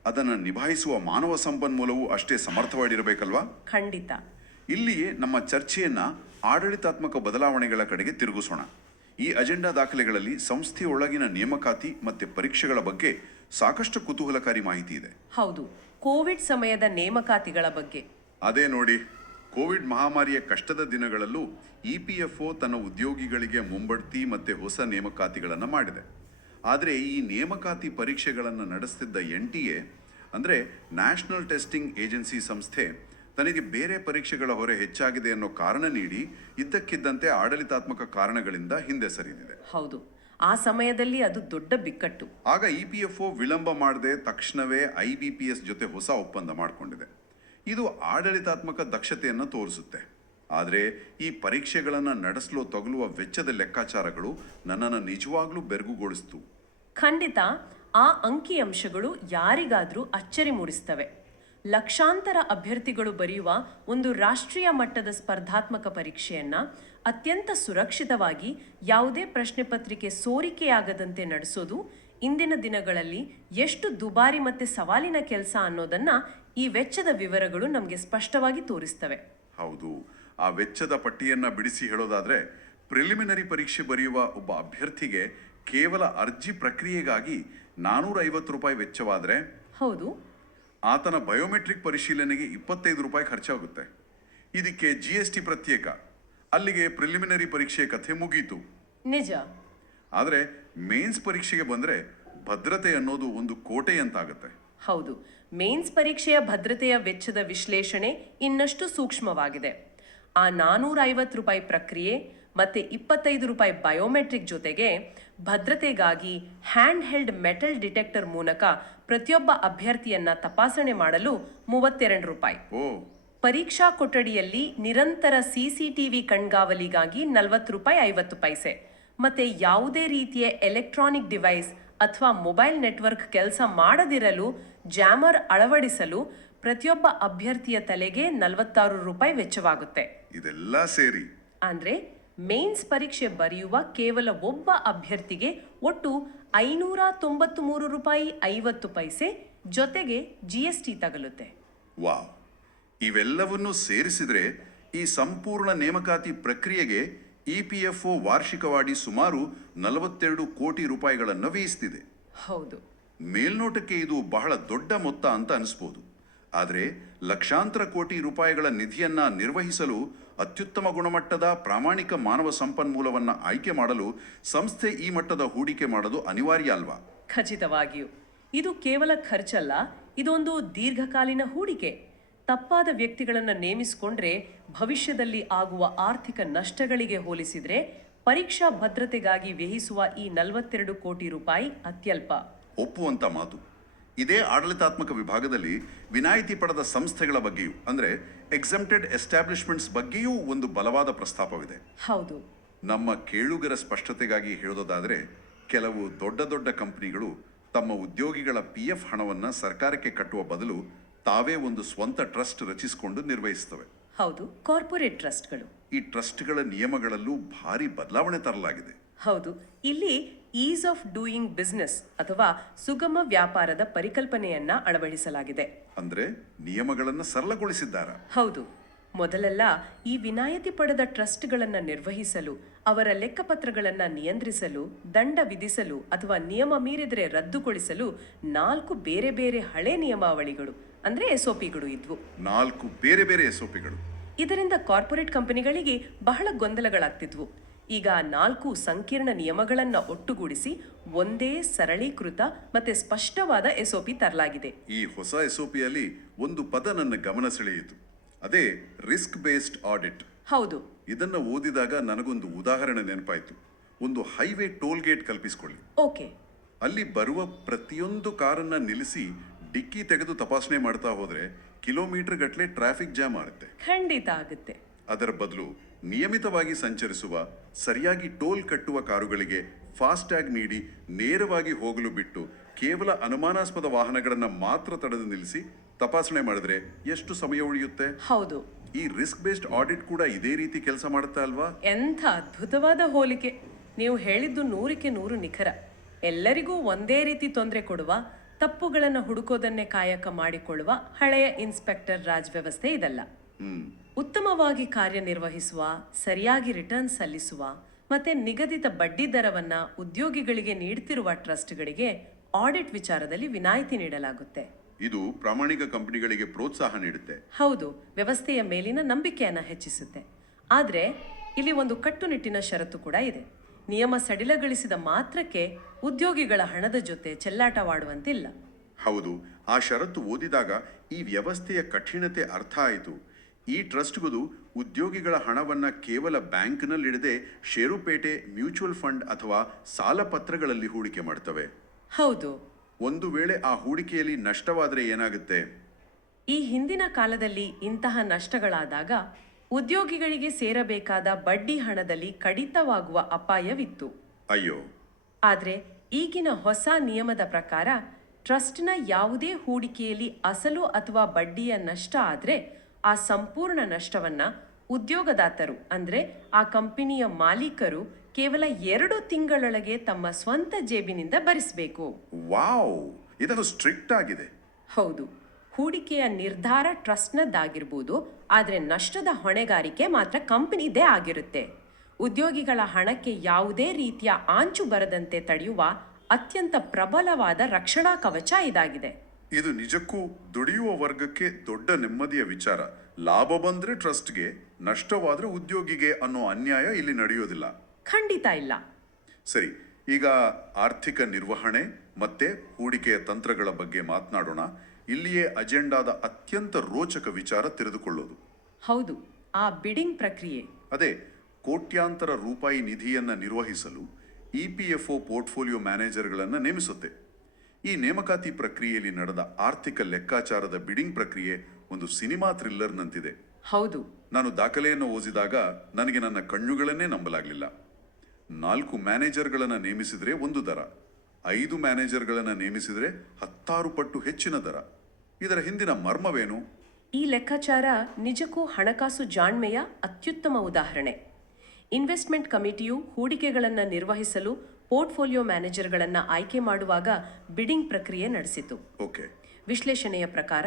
ಅದನ್ನು ನಿಭಾಯಿಸುವ ಮಾನವ ಸಂಪನ್ಮೂಲವು ಅಷ್ಟೇ ಸಮರ್ಥವಾಗಿರಬೇಕಲ್ವಾ? ಖಂಡಿತ. ಇಲ್ಲಿಯೇ ನಮ್ಮ ಚರ್ಚೆಯನ್ನ ಆಡಳಿತಾತ್ಮಕ ಬದಲಾವಣೆಗಳ ಕಡೆಗೆ ತಿರುಗಿಸೋಣ. ಈ ಅಜೆಂಡಾ ದಾಖಲೆಗಳಲ್ಲಿ ಸಂಸ್ಥೆಯೊಳಗಿನ ನೇಮಕಾತಿ ಮತ್ತೆ ಪರೀಕ್ಷೆಗಳ ಬಗ್ಗೆ ಸಾಕಷ್ಟು ಕುತೂಹಲಕಾರಿ ಮಾಹಿತಿ ಇದೆ. ಹೌದು, ಕೋವಿಡ್ ಸಮಯದ ನೇಮಕಾತಿಗಳ ಬಗ್ಗೆ. ಅದೇ ನೋಡಿ, ಕೋವಿಡ್ ಮಹಾಮಾರಿಯ ಕಷ್ಟದ ದಿನಗಳಲ್ಲೂ EPFO ತನ್ನ ಉದ್ಯೋಗಿಗಳಿಗೆ ಮುಂಬಡ್ತಿ ಮತ್ತೆ ಹೊಸ ನೇಮಕಾತಿಗಳನ್ನು ಮಾಡಿದೆ. ಆದರೆ ಈ ನೇಮಕಾತಿ ಪರೀಕ್ಷೆಗಳನ್ನು ನಡೆಸ್ತಿದ್ದ NTA ಅಂದರೆ ನ್ಯಾಷನಲ್ ಟೆಸ್ಟಿಂಗ್ ಏಜೆನ್ಸಿ ಸಂಸ್ಥೆ ತನಗೆ ಬೇರೆ ಪರೀಕ್ಷೆಗಳ ಹೊರೆ ಹೆಚ್ಚಾಗಿದೆ ಅನ್ನೋ ಕಾರಣ ನೀಡಿ ಇದ್ದಕ್ಕಿದ್ದಂತೆ ಆಡಳಿತಾತ್ಮಕ ಕಾರಣಗಳಿಂದ ಹಿಂದೆ ಸರಿದಿದೆ. ಹೌದು, ಆ ಸಮಯದಲ್ಲಿ ಅದು ದೊಡ್ಡ ಬಿಕ್ಕಟ್ಟು. ಆಗ EPFO ವಿಳಂಬ ಮಾಡದೆ ತಕ್ಷಣವೇ IBPS ಜೊತೆ ಹೊಸ ಒಪ್ಪಂದ ಮಾಡಿಕೊಂಡಿದೆ. ಇದು ಆಡಳಿತಾತ್ಮಕ ದಕ್ಷತೆಯನ್ನು ತೋರಿಸುತ್ತೆ. ಆದರೆ ಈ ಪರೀಕ್ಷೆಗಳನ್ನು ನಡೆಸಲು ತಗುಲುವ ವೆಚ್ಚದ ಲೆಕ್ಕಾಚಾರಗಳು ನನ್ನನ್ನು ನಿಜವಾಗ್ಲೂ ಬೆರಗುಗೊಳಿಸ್ತು. ಖಂಡಿತ ಆ ಅಂಕಿಅಂಶಗಳು ಯಾರಿಗಾದರೂ ಅಚ್ಚರಿ ಮೂಡಿಸ್ತವೆ. ಲಕ್ಷಾಂತರ ಅಭ್ಯರ್ಥಿಗಳು ಬರೆಯುವ ಒಂದು ರಾಷ್ಟ್ರೀಯ ಮಟ್ಟದ ಸ್ಪರ್ಧಾತ್ಮಕ ಪರೀಕ್ಷೆಯನ್ನ ಅತ್ಯಂತ ಸುರಕ್ಷಿತವಾಗಿ ಯಾವುದೇ ಪ್ರಶ್ನೆ ಪತ್ರಿಕೆ ಸೋರಿಕೆಯಾಗದಂತೆ ನಡೆಸೋದು ಇಂದಿನ ದಿನಗಳಲ್ಲಿ ಎಷ್ಟು ದುಬಾರಿ ಮತ್ತೆ ಸವಾಲಿನ ಕೆಲಸ ಅನ್ನೋದನ್ನ ಈ ವೆಚ್ಚದ ವಿವರಗಳು ನಮಗೆ ಸ್ಪಷ್ಟವಾಗಿ ತೋರಿಸ್ತವೆ. ಹೌದು, ಆ ವೆಚ್ಚದ ಪಟ್ಟಿಯನ್ನ ಬಿಡಿಸಿ ಹೇಳೋದಾದ್ರೆ, ಪ್ರಿಲಿಮಿನರಿ ಪರೀಕ್ಷೆ ಬರೆಯುವ ಒಬ್ಬ ಅಭ್ಯರ್ಥಿಗೆ ಕೇವಲ ಅರ್ಜಿ ಪ್ರಕ್ರಿಯೆಗಾಗಿ ₹450 ವೆಚ್ಚವಾದರೆ, ಹೌದು, ಆತನ ಬಯೋಮೆಟ್ರಿಕ್ ಪರಿಶೀಲನೆಗೆ ₹25 ಖರ್ಚಾಗುತ್ತೆ. ಇದಕ್ಕೆ GST ಪ್ರತ್ಯೇಕ. ಅಲ್ಲಿಗೆ ಪ್ರಿಲಿಮಿನರಿ ಪರೀಕ್ಷೆ ಕಥೆ ಮುಗೀತು. ನಿಜ. ಆದರೆ ಮೇನ್ಸ್ ಪರೀಕ್ಷೆಗೆ ಬಂದರೆ ಭದ್ರತೆ ಅನ್ನೋದು ಒಂದು ಕೋಟೆಯಂತಾಗುತ್ತೆ. ಹೌದು, ಮೇನ್ಸ್ ಪರೀಕ್ಷೆಯ ಭದ್ರತೆಯ ವೆಚ್ಚದ ವಿಶ್ಲೇಷಣೆ ಇನ್ನಷ್ಟು ಸೂಕ್ಷ್ಮವಾಗಿದೆ. ಆ ₹450 ಪ್ರಕ್ರಿಯೆ ಮತ್ತೆ ₹25 ಬಯೋಮೆಟ್ರಿಕ್ ಜೊತೆಗೆ ಭದ್ರತೆಗಾಗಿ ಹ್ಯಾಂಡ್ ಹೆಲ್ಡ್ ಮೆಟಲ್ ಡಿಟೆಕ್ಟರ್ ಮೂಲಕ ಪ್ರತಿಯೊಬ್ಬ ಅಭ್ಯರ್ಥಿಯನ್ನ ತಪಾಸಣೆ ಮಾಡಲು ₹32. ಓ, ಪರೀಕ್ಷಾ ಕೊಠಡಿಯಲ್ಲಿ ನಿರಂತರ CCTV ಕಣ್ಗಾವಲಿಗಾಗಿ ₹40.50 ಮತ್ತೆ ಯಾವುದೇ ರೀತಿಯ ಎಲೆಕ್ಟ್ರಾನಿಕ್ ಡಿವೈಸ್ ಅಥವಾ ಮೊಬೈಲ್ ನೆಟ್ವರ್ಕ್ ಕೆಲಸ ಮಾಡದಿರಲು ಜಾಮರ್ ಅಳವಡಿಸಲು ಪ್ರತಿಯೊಬ್ಬ ಅಭ್ಯರ್ಥಿಯ ತಲೆಗೆ ₹46 ವೆಚ್ಚವಾಗುತ್ತೆ. ಇದೆಲ್ಲ ಸೇರಿ ಅಂದ್ರೆ ಮೇನ್ಸ್ ಪರೀಕ್ಷೆ ಬರೆಯುವ ಕೇವಲ ಒಬ್ಬ ಅಭ್ಯರ್ಥಿಗೆ ಒಟ್ಟು ₹593.50 ಜೊತೆಗೆ GST ತಗಲುತ್ತೆ. ವಾವ್! ಇವೆಲ್ಲವನ್ನೂ ಸೇರಿಸಿದ್ರೆ ಈ ಸಂಪೂರ್ಣ ನೇಮಕಾತಿ ಪ್ರಕ್ರಿಯೆಗೆ EPFO ವಾರ್ಷಿಕವಾಗಿ ಸುಮಾರು ₹42 ಕೋಟಿ ವ್ಯಯಿಸ್ತಿದೆ. ಹೌದು, ಮೇಲ್ನೋಟಕ್ಕೆ ಇದು ಬಹಳ ದೊಡ್ಡ ಮೊತ್ತ ಅಂತ ಅನಿಸ್ಬೋದು. ಆದರೆ ಲಕ್ಷಾಂತರ ಕೋಟಿ ರೂಪಾಯಿಗಳ ನಿಧಿಯನ್ನ ನಿರ್ವಹಿಸಲು ಅತ್ಯುತ್ತಮ ಗುಣಮಟ್ಟದ ಪ್ರಾಮಾಣಿಕ ಮಾನವ ಸಂಪನ್ಮೂಲವನ್ನ ಆಯ್ಕೆ ಮಾಡಲು ಸಂಸ್ಥೆ ಈ ಮಟ್ಟದ ಹೂಡಿಕೆ ಮಾಡೋದು ಅನಿವಾರ್ಯ ಅಲ್ವಾ? ಖಚಿತವಾಗಿಯೂ ಇದು ಕೇವಲ ಖರ್ಚಲ್ಲ, ಇದೊಂದು ದೀರ್ಘಕಾಲೀನ ಹೂಡಿಕೆ. ತಪ್ಪಾದ ವ್ಯಕ್ತಿಗಳನ್ನು ನೇಮಿಸಿಕೊಂಡ್ರೆ ಭವಿಷ್ಯದಲ್ಲಿ ಆಗುವ ಆರ್ಥಿಕ ನಷ್ಟಗಳಿಗೆ ಹೋಲಿಸಿದ್ರೆ ಪರೀಕ್ಷಾ ಭದ್ರತೆಗಾಗಿ ವ್ಯಯಿಸುವ ಈ ₹42 ಕೋಟಿ ಅತ್ಯಲ್ಪ. ಒಪ್ಪುವಂತ ಮಾತು. ಇದೇ ಆಡಳಿತಾತ್ಮಕ ವಿಭಾಗದಲ್ಲಿ ವಿನಾಯಿತಿ ಪಡೆದ ಸಂಸ್ಥೆಗಳ ಬಗ್ಗೆಯೂ, ಅಂದರೆ ಎಕ್ಸೆಂಪ್ಟೆಡ್ ಎಸ್ಟಾಬ್ಲಿಷ್ಮೆಂಟ್ಸ್ ಬಗ್ಗೆಯೂ ಒಂದು ಬಲವಾದ ಪ್ರಸ್ತಾಪವಿದೆ. ಹೌದು, ನಮ್ಮ ಕೇಳುಗರ ಸ್ಪಷ್ಟತೆಗಾಗಿ ಹೇಳೋದಾದರೆ, ಕೆಲವು ದೊಡ್ಡ ದೊಡ್ಡ ಕಂಪನಿಗಳು ತಮ್ಮ ಉದ್ಯೋಗಿಗಳ PF ಹಣವನ್ನು ಸರ್ಕಾರಕ್ಕೆ ಕಟ್ಟುವ ಬದಲು ತಾವೇ ಒಂದು ಸ್ವಂತ ಟ್ರಸ್ಟ್ ರಚಿಸಿಕೊಂಡು ನಿರ್ವಹಿಸ್ತವೆ. ಹೌದು, ಕಾರ್ಪೊರೇಟ್ ಟ್ರಸ್ಟ್ಗಳು. ಈ ಟ್ರಸ್ಟ್ಗಳ ನಿಯಮಗಳಲ್ಲೂ ಭಾರಿ ಬದಲಾವಣೆ ತರಲಾಗಿದೆ. ಹೌದು, ಇಲ್ಲಿ ಈಸ್ ಆಫ್ ಡೂಯಿಂಗ್ ಬಿಸ್ನೆಸ್ ಅಥವಾ ಸುಗಮ ವ್ಯಾಪಾರದ ಪರಿಕಲ್ಪನೆಯನ್ನ ಅಳವಡಿಸಲಾಗಿದೆ. ಅಂದ್ರೆ ನಿಯಮಗಳನ್ನು ಸರಳಗೊಳಿಸಿದ್ದಾರೆ. ಹೌದು, ಮೊದಲೆಲ್ಲ ಈ ವಿನಾಯಿತಿ ಪಡೆದ ಟ್ರಸ್ಟ್ಗಳನ್ನು ನಿರ್ವಹಿಸಲು, ಅವರ ಲೆಕ್ಕಪತ್ರಗಳನ್ನು ನಿಯಂತ್ರಿಸಲು, ದಂಡ ವಿಧಿಸಲು ಅಥವಾ ನಿಯಮ ಮೀರಿದರೆ ರದ್ದುಗೊಳಿಸಲು 4 ಬೇರೆ ಬೇರೆ ಹಳೆ ನಿಯಮಾವಳಿಗಳು ಅಂದ್ರೆ SOPಗಳು ಇದ್ವು. 4 ಬೇರೆ ಬೇರೆ SOPಗಳು. ಇದರಿಂದ ಕಾರ್ಪೊರೇಟ್ ಕಂಪನಿಗಳಿಗೆ ಬಹಳ ಗೊಂದಲಗಳಾಗ್ತಿದ್ವು. ಈಗ 4 ಸಂಕೀರ್ಣ ನಿಯಮಗಳನ್ನ ಒಟ್ಟುಗೂಡಿಸಿ ಒಂದೇ ಸರಳೀಕೃತ ಮತ್ತೆ ಸ್ಪಷ್ಟವಾದ SOP ತರಲಾಗಿದೆ. ಈ ಹೊಸ SOPಯಲ್ಲಿ ಒಂದು ಪದ ನನ್ನ ಗಮನ ಸೆಳೆಯಿತು. ಅದೇ ರಿಸ್ಕ್ ಬೇಸ್ಡ್ ಆಡಿಟ್. ಹೌದು, ಇದನ್ನ ಓದಿದಾಗ ನನಗೊಂದು ಉದಾಹರಣೆ ನೆನಪಾಯಿತು. ಒಂದು ಹೈವೇ ಟೋಲ್ ಗೇಟ್ ಕಲ್ಪಿಸಿಕೊಳ್ಳಿ. ಓಕೆ. ಅಲ್ಲಿ ಬರುವ ಪ್ರತಿಯೊಂದು ಕಾರನ್ನ ನಿಲ್ಲಿಸಿ ಡಿಕ್ಕಿ ತೆಗೆದು ತಪಾಸಣೆ ಮಾಡ್ತಾ ಹೋದ್ರೆ ಕಿಲೋಮೀಟರ್ ಗಟ್ಟಲೆ ಟ್ರಾಫಿಕ್ ಜಾಮ್ ಆಗುತ್ತೆ. ಖಂಡಿತ ಆಗುತ್ತೆ. ಅದರ ಬದಲು ನಿಯಮಿತವಾಗಿ ಸಂಚರಿಸುವ, ಸರಿಯಾಗಿ ಟೋಲ್ ಕಟ್ಟುವ ಕಾರುಗಳಿಗೆ ಫಾಸ್ಟ್ಯಾಗ್ ನೀಡಿ ನೇರವಾಗಿ ಹೋಗಲು ಬಿಟ್ಟು ಕೇವಲ ಅನುಮಾನಾಸ್ಪದ ವಾಹನಗಳನ್ನು ಮಾತ್ರ ತಡೆದು ನಿಲ್ಲಿಸಿ ತಪಾಸಣೆ ಮಾಡಿದ್ರೆ ಎಷ್ಟು ಸಮಯ ಉಳಿಯುತ್ತೆ? ಹೌದು, ಈ ರಿಸ್ಕ್ ಬೇಸ್ಡ್ ಆಡಿಟ್ ಕೂಡ ಇದೇ ರೀತಿ ಕೆಲಸ ಮಾಡುತ್ತೆ ಅಲ್ವಾ? ಎಂಥ ಅದ್ಭುತವಾದ ಹೋಲಿಕೆ. ನೀವು ಹೇಳಿದ್ದು 100ಕ್ಕೆ 100 ನಿಖರ. ಎಲ್ಲರಿಗೂ ಒಂದೇ ರೀತಿ ತೊಂದರೆ ಕೊಡುವ, ತಪ್ಪುಗಳನ್ನು ಹುಡುಕೋದನ್ನೇ ಕಾಯಕ ಮಾಡಿಕೊಳ್ಳುವ ಹಳೆಯ ಇನ್ಸ್ಪೆಕ್ಟರ್ ರಾಜ್ ವ್ಯವಸ್ಥೆ ಇದಲ್ಲ. ಉತ್ತಮವಾಗಿ ಕಾರ್ಯನಿರ್ವಹಿಸುವ, ಸರಿಯಾಗಿ ರಿಟರ್ನ್ ಸಲ್ಲಿಸುವ ಮತ್ತೆ ನಿಗದಿತ ಬಡ್ಡಿ ದರವನ್ನ ಉದ್ಯೋಗಿಗಳಿಗೆ ನೀಡುತ್ತಿರುವ ಟ್ರಸ್ಟ್ಗಳಿಗೆ ಆಡಿಟ್ ವಿಚಾರದಲ್ಲಿ ವಿನಾಯಿತಿ ನೀಡಲಾಗುತ್ತೆ. ಇದು ಪ್ರಾಮಾಣಿಕ ಕಂಪನಿಗಳಿಗೆ ಪ್ರೋತ್ಸಾಹ ನೀಡುತ್ತೆ. ಹೌದು, ವ್ಯವಸ್ಥೆಯ ಮೇಲಿನ ನಂಬಿಕೆಯನ್ನ ಹೆಚ್ಚಿಸುತ್ತೆ. ಆದ್ರೆ ಇಲ್ಲಿ ಒಂದು ಕಟ್ಟುನಿಟ್ಟಿನ ಷರತ್ತು ಕೂಡ ಇದೆ. ನಿಯಮ ಸಡಿಲಗೊಳಿಸಿದ ಮಾತ್ರಕ್ಕೆ ಉದ್ಯೋಗಿಗಳ ಹಣದ ಜೊತೆ ಚೆಲ್ಲಾಟವಾಡುವಂತಿಲ್ಲ. ಹೌದು, ಆ ಷರತ್ತು ಓದಿದಾಗ ಈ ವ್ಯವಸ್ಥೆಯ ಕಠಿಣತೆ ಅರ್ಥ ಆಯಿತು. ಈ ಟ್ರಸ್ಟ್ಗಳು ಉದ್ಯೋಗಿಗಳ ಹಣವನ್ನ ಕೇವಲ ಬ್ಯಾಂಕ್ನಲ್ಲಿಡದೆ ಷೇರುಪೇಟೆ, ಮ್ಯೂಚುವಲ್ ಫಂಡ್ ಅಥವಾ ಸಾಲ ಪತ್ರಗಳಲ್ಲಿ ಹೂಡಿಕೆ ಮಾಡ್ತವೆ. ಹೌದು. ಒಂದು ವೇಳೆ ಆ ಹೂಡಿಕೆಯಲ್ಲಿ ನಷ್ಟವಾದರೆ ಏನಾಗುತ್ತೆ? ಈ ಹಿಂದಿನ ಕಾಲದಲ್ಲಿ ಇಂತಹ ನಷ್ಟಗಳಾದಾಗ ಉದ್ಯೋಗಿಗಳಿಗೆ ಸೇರಬೇಕಾದ ಬಡ್ಡಿ ಹಣದಲ್ಲಿ ಕಡಿತವಾಗುವ ಅಪಾಯವಿತ್ತು. ಅಯ್ಯೋ. ಆದರೆ ಈಗಿನ ಹೊಸ ನಿಯಮದ ಪ್ರಕಾರ ಟ್ರಸ್ಟ್ನ ಯಾವುದೇ ಹೂಡಿಕೆಯಲ್ಲಿ ಅಸಲು ಅಥವಾ ಬಡ್ಡಿಯ ನಷ್ಟ ಆದರೆ ಆ ಸಂಪೂರ್ಣ ನಷ್ಟವನ್ನ ಉದ್ಯೋಗದಾತರು ಅಂದ್ರೆ ಆ ಕಂಪನಿಯ ಮಾಲೀಕರು ಕೇವಲ 2 ತಿಂಗಳೊಳಗೆ ತಮ್ಮ ಸ್ವಂತ ಜೇಬಿನಿಂದ ಭರಿಸಬೇಕು. ವಾವ್, ಇದನ್ನು ಸ್ಟ್ರಿಕ್ಟ್ ಆಗಿದೆ. ಹೌದು, ಹೂಡಿಕೆಯ ನಿರ್ಧಾರ ಟ್ರಸ್ಟ್ನದ್ದಾಗಿರ್ಬೋದು, ಆದರೆ ನಷ್ಟದ ಹೊಣೆಗಾರಿಕೆ ಮಾತ್ರ ಕಂಪನಿದೇ ಆಗಿರುತ್ತೆ. ಉದ್ಯೋಗಿಗಳ ಹಣಕ್ಕೆ ಯಾವುದೇ ರೀತಿಯ ಆಂಚು ಬರದಂತೆ ತಡೆಯುವ ಅತ್ಯಂತ ಪ್ರಬಲವಾದ ರಕ್ಷಣಾ ಕವಚ ಇದಾಗಿದೆ. ಇದು ನಿಜಕ್ಕೂ ದುಡಿಯುವ ವರ್ಗಕ್ಕೆ ದೊಡ್ಡ ನೆಮ್ಮದಿಯ ವಿಚಾರ. ಲಾಭ ಬಂದ್ರೆ ಟ್ರಸ್ಟ್ಗೆ, ನಷ್ಟವಾದ್ರೆ ಉದ್ಯೋಗಿಗೆ ಅನ್ನೋ ಅನ್ಯಾಯ ಇಲ್ಲಿ ನಡೆಯೋದಿಲ್ಲ. ಖಂಡಿತ ಇಲ್ಲ. ಸರಿ, ಈಗ ಆರ್ಥಿಕ ನಿರ್ವಹಣೆ ಮತ್ತೆ ಹೂಡಿಕೆಯ ತಂತ್ರಗಳ ಬಗ್ಗೆ ಮಾತನಾಡೋಣ. ಇಲ್ಲಿಯೇ ಅಜೆಂಡಾದ ಅತ್ಯಂತ ರೋಚಕ ವಿಚಾರ ತೆರೆದುಕೊಳ್ಳೋದು. ಹೌದು, ಆ ಬಿಡಿಂಗ್ ಪ್ರಕ್ರಿಯೆ. ಅದೇ, ಕೋಟ್ಯಾಂತರ ರೂಪಾಯಿ ನಿಧಿಯನ್ನ ನಿರ್ವಹಿಸಲು ಇಪಿಎಫ್ಒ ಪೋರ್ಟ್ಫೋಲಿಯೋ ಮ್ಯಾನೇಜರ್ಗಳನ್ನು ನೇಮಿಸುತ್ತೆ. ಈ ನೇಮಕಾತಿ ಪ್ರಕ್ರಿಯೆಯಲ್ಲಿ ನಡೆದ ಆರ್ಥಿಕ ಲೆಕ್ಕಾಚಾರದ ಬಿಡಿಂಗ್ ಪ್ರಕ್ರಿಯೆ ಒಂದು ಸಿನಿಮಾ ಥ್ರಿಲ್ಲರ್ನಂತಿದೆ. ಹೌದು. ನಾನು ದಾಖಲೆಯನ್ನು ಓದಿದಾಗ ನನಗೆ ನನ್ನ ಕಣ್ಣುಗಳನ್ನೇ ನಂಬಲಾಗಲಿಲ್ಲ. 4 ಮ್ಯಾನೇಜರ್ಗಳನ್ನು ನೇಮಿಸಿದರೆ ಒಂದು ದರ, 5 ಮ್ಯಾನೇಜರ್ಗಳನ್ನು ನೇಮಿಸಿದರೆ 10 ಪಟ್ಟು ಹೆಚ್ಚಿನ ದರ. ಇದರ ಹಿಂದಿನ ಮರ್ಮವೇನು? ಈ ಲೆಕ್ಕಾಚಾರ ನಿಜಕ್ಕೂ ಹಣಕಾಸು ಜಾಣ್ಮೆಯ ಅತ್ಯುತ್ತಮ ಉದಾಹರಣೆ. ಇನ್ವೆಸ್ಟ್ಮೆಂಟ್ ಕಮಿಟಿಯು ಹೂಡಿಕೆಗಳನ್ನು ನಿರ್ವಹಿಸಲು ಪೋರ್ಟ್ಫೋಲಿಯೋ ಮ್ಯಾನೇಜರ್ಗಳನ್ನು ಆಯ್ಕೆ ಮಾಡುವಾಗ ಬಿಡಿಂಗ್ ಪ್ರಕ್ರಿಯೆ ನಡೆಸಿತು. ಓಕೆ. ವಿಶ್ಲೇಷಣೆಯ ಪ್ರಕಾರ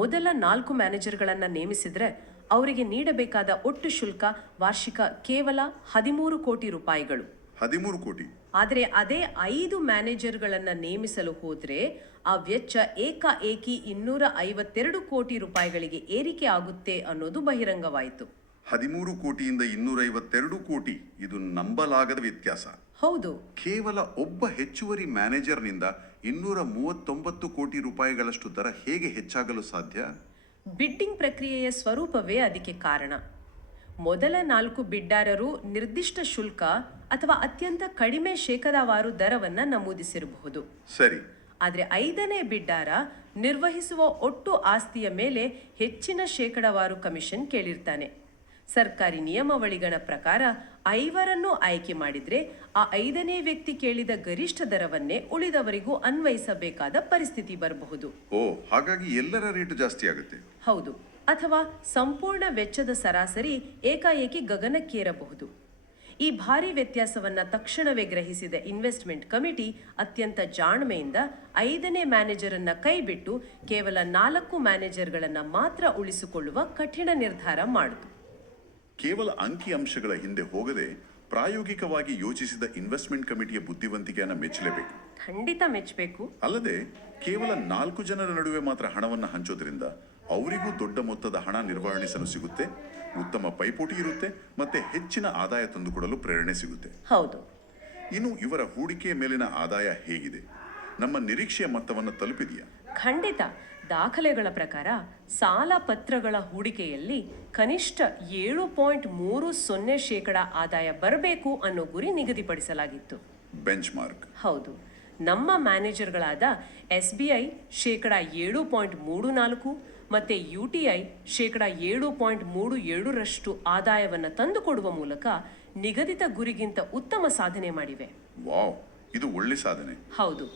ಮೊದಲ 4 ಮ್ಯಾನೇಜರ್ಗಳನ್ನು ನೇಮಿಸಿದರೆ ಅವರಿಗೆ ನೀಡಬೇಕಾದ ಒಟ್ಟು ಶುಲ್ಕ ವಾರ್ಷಿಕ ಕೇವಲ 13 ಕೋಟಿ ರೂಪಾಯಿಗಳು. 13 ಕೋಟಿ. ಆದರೆ ಅದೇ 5 ಮ್ಯಾನೇಜರ್ಗಳನ್ನು ನೇಮಿಸಲು ಹೋದ್ರೆ ಆ ವೆಚ್ಚ ಏಕಾಏಕಿ 252 ಕೋಟಿ ರೂಪಾಯಿಗಳಿಗೆ ಏರಿಕೆ ಆಗುತ್ತೆ ಅನ್ನೋದು ಬಹಿರಂಗವಾಯಿತು. 13 ಕೋಟಿಯಿಂದ 252 ಕೋಟಿ, ಇದು ನಂಬಲಾಗದ ವ್ಯತ್ಯಾಸ. ಹೌದು. ಕೇವಲ ಒಬ್ಬ ಹೆಚ್ಚುವರಿ ಮ್ಯಾನೇಜರ್ನಿಂದ 239 ಕೋಟಿ ರೂಪಾಯಿಗಳಷ್ಟು ದರ ಹೇಗೆ ಹೆಚ್ಚಾಗಲು ಸಾಧ್ಯ? ಬಿಡ್ಡಿಂಗ್ ಪ್ರಕ್ರಿಯೆಯ ಸ್ವರೂಪವೇ ಅದಕ್ಕೆ ಕಾರಣ. ಮೊದಲ 4 ಬಿಡ್ಡಾರರು ನಿರ್ದಿಷ್ಟ ಶುಲ್ಕ ಅಥವಾ ಅತ್ಯಂತ ಕಡಿಮೆ ಶೇಕಡಾವಾರು ದರವನ್ನು ನಮೂದಿಸಿರಬಹುದು. ಸರಿ. ಆದರೆ 5ನೇ ಬಿಡ್ಡಾರ ನಿರ್ವಹಿಸುವ ಒಟ್ಟು ಆಸ್ತಿಯ ಮೇಲೆ ಹೆಚ್ಚಿನ ಶೇಕಡಾವಾರು ಕಮಿಷನ್ ಕೇಳಿರ್ತಾನೆ. ಸರ್ಕಾರಿ ನಿಯಮಾವಳಿಗಳ ಪ್ರಕಾರ 5ರನ್ನು ಆಯ್ಕೆ ಮಾಡಿದ್ರೆ ಆ 5ನೇ ವ್ಯಕ್ತಿ ಕೇಳಿದ ಗರಿಷ್ಠ ದರವನ್ನೇ ಉಳಿದವರಿಗೂ ಅನ್ವಯಿಸಬೇಕಾದ ಪರಿಸ್ಥಿತಿ ಬರಬಹುದು. ಓ, ಹಾಗಾಗಿ ಎಲ್ಲರ ರೇಟ್ ಜಾಸ್ತಿ ಆಗುತ್ತೆ. ಹೌದು, ಅಥವಾ ಸಂಪೂರ್ಣ ವೆಚ್ಚದ ಸರಾಸರಿ ಏಕಾಏಕಿ ಗಗನಕ್ಕೇರಬಹುದು. ಈ ಭಾರಿ ವ್ಯತ್ಯಾಸವನ್ನ ತಕ್ಷಣವೇ ಗ್ರಹಿಸಿದ ಇನ್ವೆಸ್ಟ್ಮೆಂಟ್ ಕಮಿಟಿ ಅತ್ಯಂತ ಜಾಣ್ಮೆಯಿಂದ 5ನೇ ಮ್ಯಾನೇಜರ್ ಅನ್ನ ಕೈಬಿಟ್ಟು ಕೇವಲ 4 ಮ್ಯಾನೇಜರ್ಗಳನ್ನ ಮಾತ್ರ ಉಳಿಸಿಕೊಳ್ಳುವ ಕಠಿಣ ನಿರ್ಧಾರ ಮಾಡಿತು. ಕೇವಲ ಅಂಕಿ ಅಂಶಗಳ ಹಿಂದೆ ಹೋಗದೆ ಪ್ರಾಯೋಗಿಕವಾಗಿ ಯೋಚಿಸಿದ ಇನ್ವೆಸ್ಟ್ಮೆಂಟ್ ಕಮಿಟಿಯ ಬುದ್ಧಿವಂತಿಕೆಯನ್ನು ಮೆಚ್ಚಲೇಬೇಕು. ಖಂಡಿತ ಮೆಚ್ಚಬೇಕು. ಅಲ್ಲದೆ ಕೇವಲ 4 ಜನರ ನಡುವೆ ಮಾತ್ರ ಹಣವನ್ನು ಹಂಚೋದ್ರಿಂದ ಅವರಿಗೂ ದೊಡ್ಡ ಮೊತ್ತದ ಹಣ ನಿರ್ವಹಿಸಲು ಸಿಗುತ್ತೆ, ಉತ್ತಮ ಪೈಪೋಟಿ ಇರುತ್ತೆ, ಮತ್ತೆ ಹೆಚ್ಚಿನ ಆದಾಯ ತಂದುಕೊಡಲು ಪ್ರೇರಣೆ ಸಿಗುತ್ತೆ. ಹೌದು. ಇನ್ನು ಇವರ ಹೂಡಿಕೆಯ ಮೇಲಿನ ಆದಾಯ ಹೇಗಿದೆ? ನಮ್ಮ ನಿರೀಕ್ಷೆಯ ಮೊತ್ತವನ್ನು ತಲುಪಿದೆಯಾ? ಖಂಡಿತ. ದಾಖಲೆಗಳ ಪ್ರಕಾರ ಸಾಲ ಪತ್ರಗಳ ಹೂಡಿಕೆಯಲ್ಲಿ ಕನಿಷ್ಠ 7.30% ಆದಾಯ ಬರಬೇಕು ಅನ್ನೋ ಗುರಿ ನಿಗದಿಪಡಿಸಲಾಗಿತ್ತು. Bench mark. ಹೌದು. ನಮ್ಮ ಮ್ಯಾನೇಜರ್ಗಳಾದ SBI ಶೇಕಡ 7.34 ಮತ್ತು UTI ಶೇಕಡ 7.37% ಆದಾಯವನ್ನು ತಂದುಕೊಡುವ ಮೂಲಕ ನಿಗದಿತ ಗುರಿಗಿಂತ ಉತ್ತಮ ಸಾಧನೆ ಮಾಡಿವೆ. ವಾವ್, ಇದು ಒಳ್ಳೆ ಸಾಧನೆ. ಹೌದು.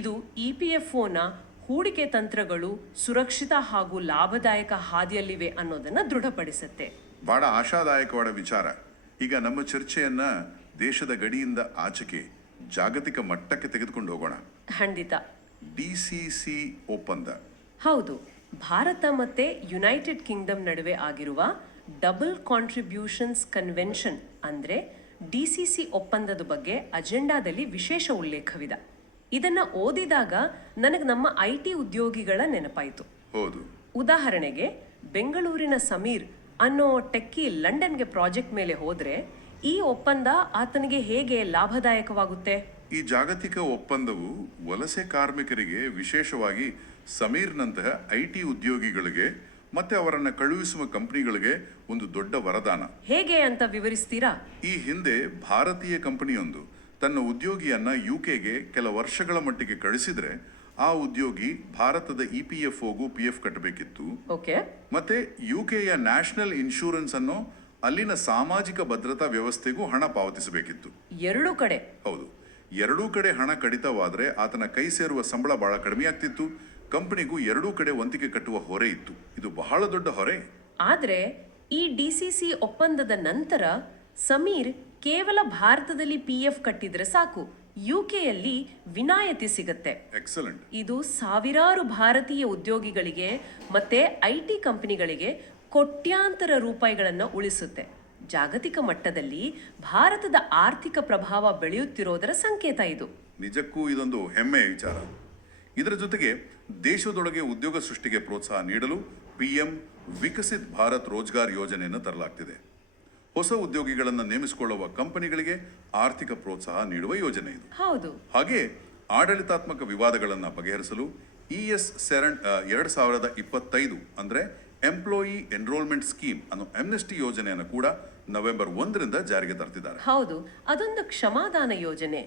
ಇದು EPFOನ ಹೂಡಿಕೆ ತಂತ್ರಗಳು ಸುರಕ್ಷಿತ ಹಾಗೂ ಲಾಭದಾಯಕ ಹಾದಿಯಲ್ಲಿವೆ ಅನ್ನೋದನ್ನ ದೃಢಪಡಿಸುತ್ತೆ. ಬಹಳ ಆಶಾದಾಯಕವಾದ ವಿಚಾರ. ಈಗ ನಮ್ಮ ಚರ್ಚೆಯನ್ನ ದೇಶದ ಗಡಿಯಿಂದ ಆಚೆಗೆ ಜಾಗತಿಕ ಮಟ್ಟಕ್ಕೆ ತೆಗೆದುಕೊಂಡು ಹೋಗೋಣ. ಖಂಡಿತ. DCC ಒಪ್ಪಂದ. ಹೌದು, ಭಾರತ ಮತ್ತೆ ಯುನೈಟೆಡ್ ಕಿಂಗ್ಡಮ್ ನಡುವೆ ಆಗಿರುವ ಡಬಲ್ ಕಾಂಟ್ರಿಬ್ಯೂಷನ್ಸ್ ಕನ್ವೆನ್ಷನ್ ಅಂದ್ರೆ DCC ಒಪ್ಪಂದದ ಬಗ್ಗೆ ಅಜೆಂಡಾದಲ್ಲಿ ವಿಶೇಷ ಉಲ್ಲೇಖವಿದೆ. ಇದನ್ನ ಓದಿದಾಗ ನನಗೆ ನಮ್ಮ IT ಉದ್ಯೋಗಿಗಳ ನೆನಪಾಯಿತು. ಹೌದು. ಉದಾಹರಣೆಗೆ ಬೆಂಗಳೂರಿನ ಸಮೀರ್ ಅನ್ನೋ ಟೆಕ್ಕಿ ಲಂಡನ್ಗೆ ಪ್ರಾಜೆಕ್ಟ್ ಮೇಲೆ ಹೋದ್ರೆ ಈ ಒಪ್ಪಂದ ಆತನಿಗೆ ಹೇಗೆ ಲಾಭದಾಯಕವಾಗುತ್ತೆ? ಈ ಜಾಗತಿಕ ಒಪ್ಪಂದವು ವಲಸೆ ಕಾರ್ಮಿಕರಿಗೆ, ವಿಶೇಷವಾಗಿ ಸಮೀರ್ನಂತಹ IT ಉದ್ಯೋಗಿಗಳಿಗೆ ಮತ್ತೆ ಅವರನ್ನು ಕಳುಹಿಸುವ ಕಂಪನಿಗಳಿಗೆ ಒಂದು ದೊಡ್ಡ ವರದಾನ. ಹೇಗೆ ಅಂತ ವಿವರಿಸ್ತೀರಾ? ಈ ಹಿಂದೆ ಭಾರತೀಯ ಕಂಪನಿಯೊಂದು ತನ್ನ ಉದ್ಯೋಗಿಯನ್ನ UKಗೆ ಕೆಲ ವರ್ಷಗಳ ಮಟ್ಟಿಗೆ ಕಳಿಸಿದ್ರೆ ಆ ಉದ್ಯೋಗಿ ಭಾರತದ EPFOಗೂ PF ಕಟ್ಟಬೇಕಿತ್ತು. ಓಕೆ. ಮತ್ತೆ UKಯ ನ್ಯಾಷನಲ್ ಇನ್ಶೂರೆನ್ಸ್ ಅನ್ನು ಅಲ್ಲಿನ ಸಾಮಾಜಿಕ ಭದ್ರತಾ ವ್ಯವಸ್ಥೆಗೂ ಹಣ ಪಾವತಿಸಬೇಕಿತ್ತು. ಎರಡೂ ಕಡೆ. ಹೌದು, ಎರಡೂ ಕಡೆ ಹಣ ಕಡಿತವಾದ್ರೆ ಆತನ ಕೈ ಸೇರುವ ಸಂಬಳ ಬಹಳ ಕಡಿಮೆ ಆಗ್ತಿತ್ತು. ಕಂಪನಿಗೂ ಎರಡೂ ಕಡೆ ವಂತಿಗೆ ಕಟ್ಟುವ ಹೊರೆ ಇತ್ತು. ಇದು ಬಹಳ ದೊಡ್ಡ ಹೊರೆ. ಆದ್ರೆ ಈ DCC ಒಪ್ಪಂದದ ನಂತರ ಸಮೀರ್ ಕೇವಲ ಭಾರತದಲ್ಲಿ PF ಕಟ್ಟಿದ್ರೆ ಸಾಕು, UKಯಲ್ಲಿ ವಿನಾಯಿತಿ ಸಿಗತ್ತೆ. ಎಕ್ಸಲೆಂಟ್. ಇದು ಸಾವಿರಾರು ಭಾರತೀಯ ಉದ್ಯೋಗಿಗಳಿಗೆ ಮತ್ತೆ IT ಕಂಪನಿಗಳಿಗೆ ಕೋಟ್ಯಾಂತರ ರೂಪಾಯಿಗಳನ್ನು ಉಳಿಸುತ್ತೆ. ಜಾಗತಿಕ ಮಟ್ಟದಲ್ಲಿ ಭಾರತದ ಆರ್ಥಿಕ ಪ್ರಭಾವ ಬೆಳೆಯುತ್ತಿರೋದರ ಸಂಕೇತ ಇದು. ನಿಜಕ್ಕೂ ಇದೊಂದು ಹೆಮ್ಮೆಯ ವಿಚಾರ. ಇದರ ಜೊತೆಗೆ ದೇಶದೊಳಗೆ ಉದ್ಯೋಗ ಸೃಷ್ಟಿಗೆ ಪ್ರೋತ್ಸಾಹ ನೀಡಲು PM ವಿಕಸಿತ್ ಭಾರತ್ ರೋಜ್ಗಾರ್ ಯೋಜನೆಯನ್ನು ತರಲಾಗ್ತಿದೆ. ಹೊಸ ಉದ್ಯೋಗಿಗಳನ್ನು ನೇಮಿಸಿಕೊಳ್ಳುವ ಕಂಪನಿಗಳಿಗೆ ಆರ್ಥಿಕ ಪ್ರೋತ್ಸಾಹ ನೀಡುವ ಯೋಜನೆ ಇದು. ಹೌದು. ಹಾಗೆ ಆಡಳಿತಾತ್ಮಕ ವಿವಾದಗಳನ್ನು ಬಗೆಹರಿಸಲು ES 2025 ಅಂದ್ರೆ ಎಂಪ್ಲಾಯಿ ಎನ್ರೋಲ್ಮೆಂಟ್ ಸ್ಕೀಮ್ ಅನ್ನೋ ಅಮ್ನೆಸ್ಟಿ ಯೋಜನೆಯನ್ನು ಕೂಡ ನವೆಂಬರ್ 1ರಿಂದ ಜಾರಿಗೆ ತರ್ತಿದ್ದಾರೆ. ಹೌದು, ಅದೊಂದು ಕ್ಷಮಾದಾನ ಯೋಜನೆ.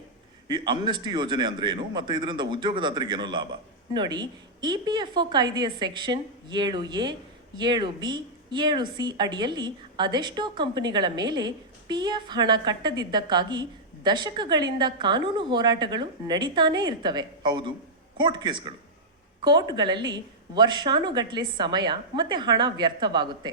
ಈ ಅಮ್ನೆಸ್ಟಿ ಯೋಜನೆ ಅಂದ್ರೆ ಏನು ಮತ್ತೆ ಇದರಿಂದ ಉದ್ಯೋಗದಾತರಿಗೆ ಏನೋ ಲಾಭ? ನೋಡಿ, EPFO ಕಾಯ್ದೆಯ ಸೆಕ್ಷನ್ 7A, 7B, 7C ಅಡಿಯಲ್ಲಿ ಅದೆಷ್ಟೋ ಕಂಪನಿಗಳ ಮೇಲೆ PF ಹಣ ಕಟ್ಟದಿದ್ದಕ್ಕಾಗಿ ದಶಕಗಳಿಂದ ಕಾನೂನು ಹೋರಾಟಗಳು ನಡೀತಾನೇ ಇರ್ತವೆ. ಹೌದು, ಕೋರ್ಟ್ ಕೇಸ್ಗಳು. ಕೋರ್ಟ್ಗಳಲ್ಲಿ ವರ್ಷಾನುಗಟ್ಲೆ ಸಮಯ ಮತ್ತೆ ಹಣ ವ್ಯರ್ಥವಾಗುತ್ತೆ.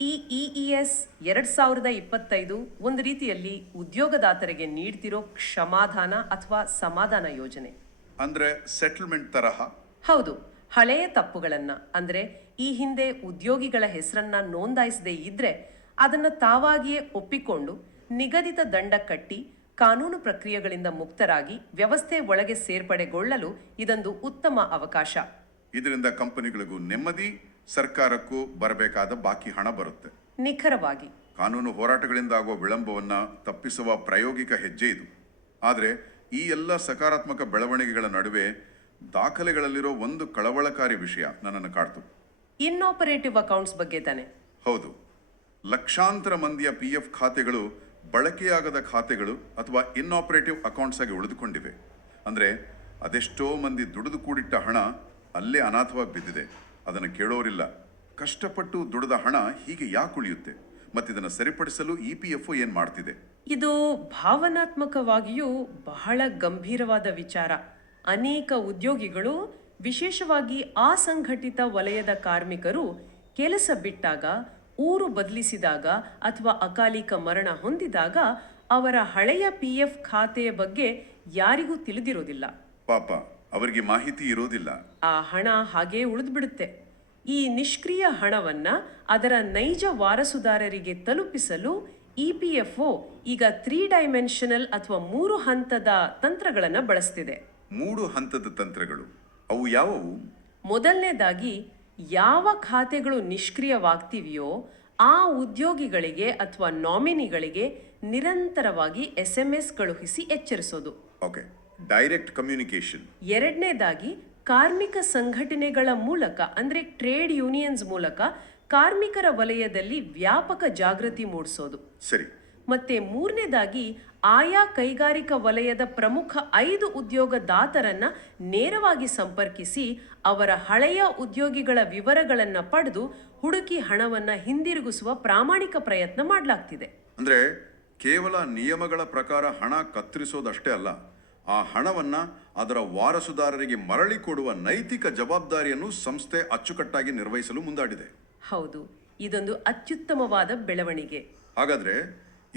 ಈ EES 2025 ಒಂದು ರೀತಿಯಲ್ಲಿ ಉದ್ಯೋಗದಾತರಿಗೆ ನೀಡ್ತಿರೋ ಕ್ಷಮಾದಾನ ಅಥವಾ ಸಮಾಧಾನ ಯೋಜನೆ. ಅಂದ್ರೆ ಸೆಟಲ್ಮೆಂಟ್ ತರಹ. ಹೌದು, ಹಳೆಯ ತಪ್ಪುಗಳನ್ನ ಅಂದ್ರೆ ಈ ಹಿಂದೆ ಉದ್ಯೋಗಿಗಳ ಹೆಸರನ್ನ ನೋಂದಾಯಿಸದೇ ಇದ್ರೆ ಅದನ್ನ ತಾವಾಗಿಯೇ ಒಪ್ಪಿಕೊಂಡು ನಿಗದಿತ ದಂಡ ಕಟ್ಟಿ ಕಾನೂನು ಪ್ರಕ್ರಿಯೆಗಳಿಂದ ಮುಕ್ತರಾಗಿ ವ್ಯವಸ್ಥೆ ಒಳಗೆ ಸೇರ್ಪಡೆಗೊಳ್ಳಲು ಇದೊಂದು ಉತ್ತಮ ಅವಕಾಶ. ಇದರಿಂದ ಕಂಪನಿಗಳಿಗೂ ನೆಮ್ಮದಿ, ಸರ್ಕಾರಕ್ಕೂ ಬರಬೇಕಾದ ಬಾಕಿ ಹಣ ಬರುತ್ತೆ. ನಿಖರವಾಗಿ. ಕಾನೂನು ಹೋರಾಟಗಳಿಂದ ಆಗುವ ವಿಳಂಬವನ್ನ ತಪ್ಪಿಸುವ ಪ್ರಾಯೋಗಿಕ ಹೆಜ್ಜೆ ಇದು. ಆದರೆ ಈ ಎಲ್ಲ ಸಕಾರಾತ್ಮಕ ಬೆಳವಣಿಗೆಗಳ ನಡುವೆ ದಾಖಲೆಗಳಲ್ಲಿರೋ ಒಂದು ಕಳವಳಕಾರಿ ವಿಷಯ ನನ್ನನ್ನು ಕಾಡ್ತು. ಇನ್ಆಪರೇಟಿವ್ ಅಕೌಂಟ್ಸ್ ಬಗ್ಗೆ ತಾನೆ? ಹೌದು, ಲಕ್ಷಾಂತರ ಮಂದಿಯ PF ಖಾತೆಗಳು ಬಳಕೆಯಾಗದ ಖಾತೆಗಳು ಅಥವಾ ಇನ್ಆಪರೇಟಿವ್ ಅಕೌಂಟ್ಸ್ ಆಗಿ ಉಳಿದುಕೊಂಡಿವೆ. ಅಂದ್ರೆ ಅದೆಷ್ಟೋ ಮಂದಿ ದುಡಿದು ಕೂಡಿಟ್ಟ ಹಣ ಅಲ್ಲೇ ಅನಾಥವಾಗಿ ಬಿದ್ದಿದೆ. ಅದನ್ನು ಕೇಳೋರಿಲ್ಲ. ಕಷ್ಟಪಟ್ಟು ದುಡಿದ ಹಣ ಹೀಗೆ ಯಾಕೆ ಉಳಿಯುತ್ತೆ? ಮತ್ತಿದನ್ನು ಸರಿಪಡಿಸಲು EPFO ಏನ್ ಮಾಡ್ತಿದೆ? ಇದು ಭಾವನಾತ್ಮಕವಾಗಿಯೂ ಬಹಳ ಗಂಭೀರವಾದ ವಿಚಾರ. ಅನೇಕ ಉದ್ಯೋಗಿಗಳು, ವಿಶೇಷವಾಗಿ ಅಸಂಘಟಿತ ವಲಯದ ಕಾರ್ಮಿಕರು ಕೆಲಸ ಬಿಟ್ಟಾಗ, ಊರು ಬದಲಿಸಿದಾಗ ಅಥವಾ ಅಕಾಲಿಕ ಮರಣ ಹೊಂದಿದಾಗ ಅವರ ಹಳೆಯ PF ಖಾತೆಯ ಬಗ್ಗೆ ಯಾರಿಗೂ ತಿಳಿದಿರೋದಿಲ್ಲ. ಪಾಪ, ಅವರಿಗೆ ಮಾಹಿತಿ ಇರೋದಿಲ್ಲ. ಆ ಹಣ ಹಾಗೇ ಉಳಿದ್ಬಿಡುತ್ತೆ. ಈ ನಿಷ್ಕ್ರಿಯ ಹಣವನ್ನ ಅದರ ನೈಜ ವಾರಸುದಾರರಿಗೆ ತಲುಪಿಸಲು EPFO ಈಗ 3 ಡೈಮೆನ್ಷನಲ್ ಅಥವಾ 3 ಹಂತದ ತಂತ್ರಗಳನ್ನು ಬಳಸ್ತಿದೆ. 3 ಹಂತದ ತಂತ್ರಗಳು ಅವು ಯಾವುವು? ಮೊದಲನೇದಾಗಿ, ಯಾವ ಖಾತೆಗಳು ನಿಷ್ಕ್ರಿಯವಾಗ್ತಿವೆಯೋ ಆ ಉದ್ಯೋಗಿಗಳಿಗೆ ಅಥವಾ ನಾಮಿನಿಗಳಿಗೆ ನಿರಂತರವಾಗಿ SMS ಕಳುಹಿಸಿ ಎಚ್ಚರಿಸೋದು. Okay, direct communication. ಎರಡನೇದಾಗಿ, ಕಾರ್ಮಿಕ ಸಂಘಟನೆಗಳ ಮೂಲಕ ಅಂದ್ರೆ ಟ್ರೇಡ್ ಯೂನಿಯನ್ಸ್ ಮೂಲಕ ಕಾರ್ಮಿಕರ ವಲಯದಲ್ಲಿ ವ್ಯಾಪಕ ಜಾಗೃತಿ ಮೂಡಿಸೋದು. ಸರಿ. ಮತ್ತೆ ಮೂರನೇದಾಗಿ, ಆಯಾ ಕೈಗಾರಿಕಾ ವಲಯದ ಪ್ರಮುಖ 5 ಉದ್ಯೋಗದಾತರನ್ನ ನೇರವಾಗಿ ಸಂಪರ್ಕಿಸಿ ಅವರ ಹಳೆಯ ಉದ್ಯೋಗಿಗಳ ವಿವರಗಳನ್ನ ಪಡೆದು ಹುಡುಕಿ ಹಣವನ್ನ ಹಿಂದಿರುಗಿಸುವ ಪ್ರಾಮಾಣಿಕ ಪ್ರಯತ್ನ ಮಾಡಲಾಗ್ತಿದೆ. ಅಂದ್ರೆ ಕೇವಲ ನಿಯಮಗಳ ಪ್ರಕಾರ ಹಣ ಕತ್ತರಿಸೋದಷ್ಟೇ ಅಲ್ಲ, ಆ ಹಣವನ್ನ ಅದರ ವಾರಸುದಾರರಿಗೆ ಮರಳಿ ಕೊಡುವ ನೈತಿಕ ಜವಾಬ್ದಾರಿಯನ್ನು ಸಂಸ್ಥೆ ಅಚ್ಚುಕಟ್ಟಾಗಿ ನಿರ್ವಹಿಸಲು ಮುಂದಾಡಿದೆ. ಹೌದು, ಇದೊಂದು ಅತ್ಯುತ್ತಮವಾದ ಬೆಳವಣಿಗೆ. ಹಾಗಾದ್ರೆ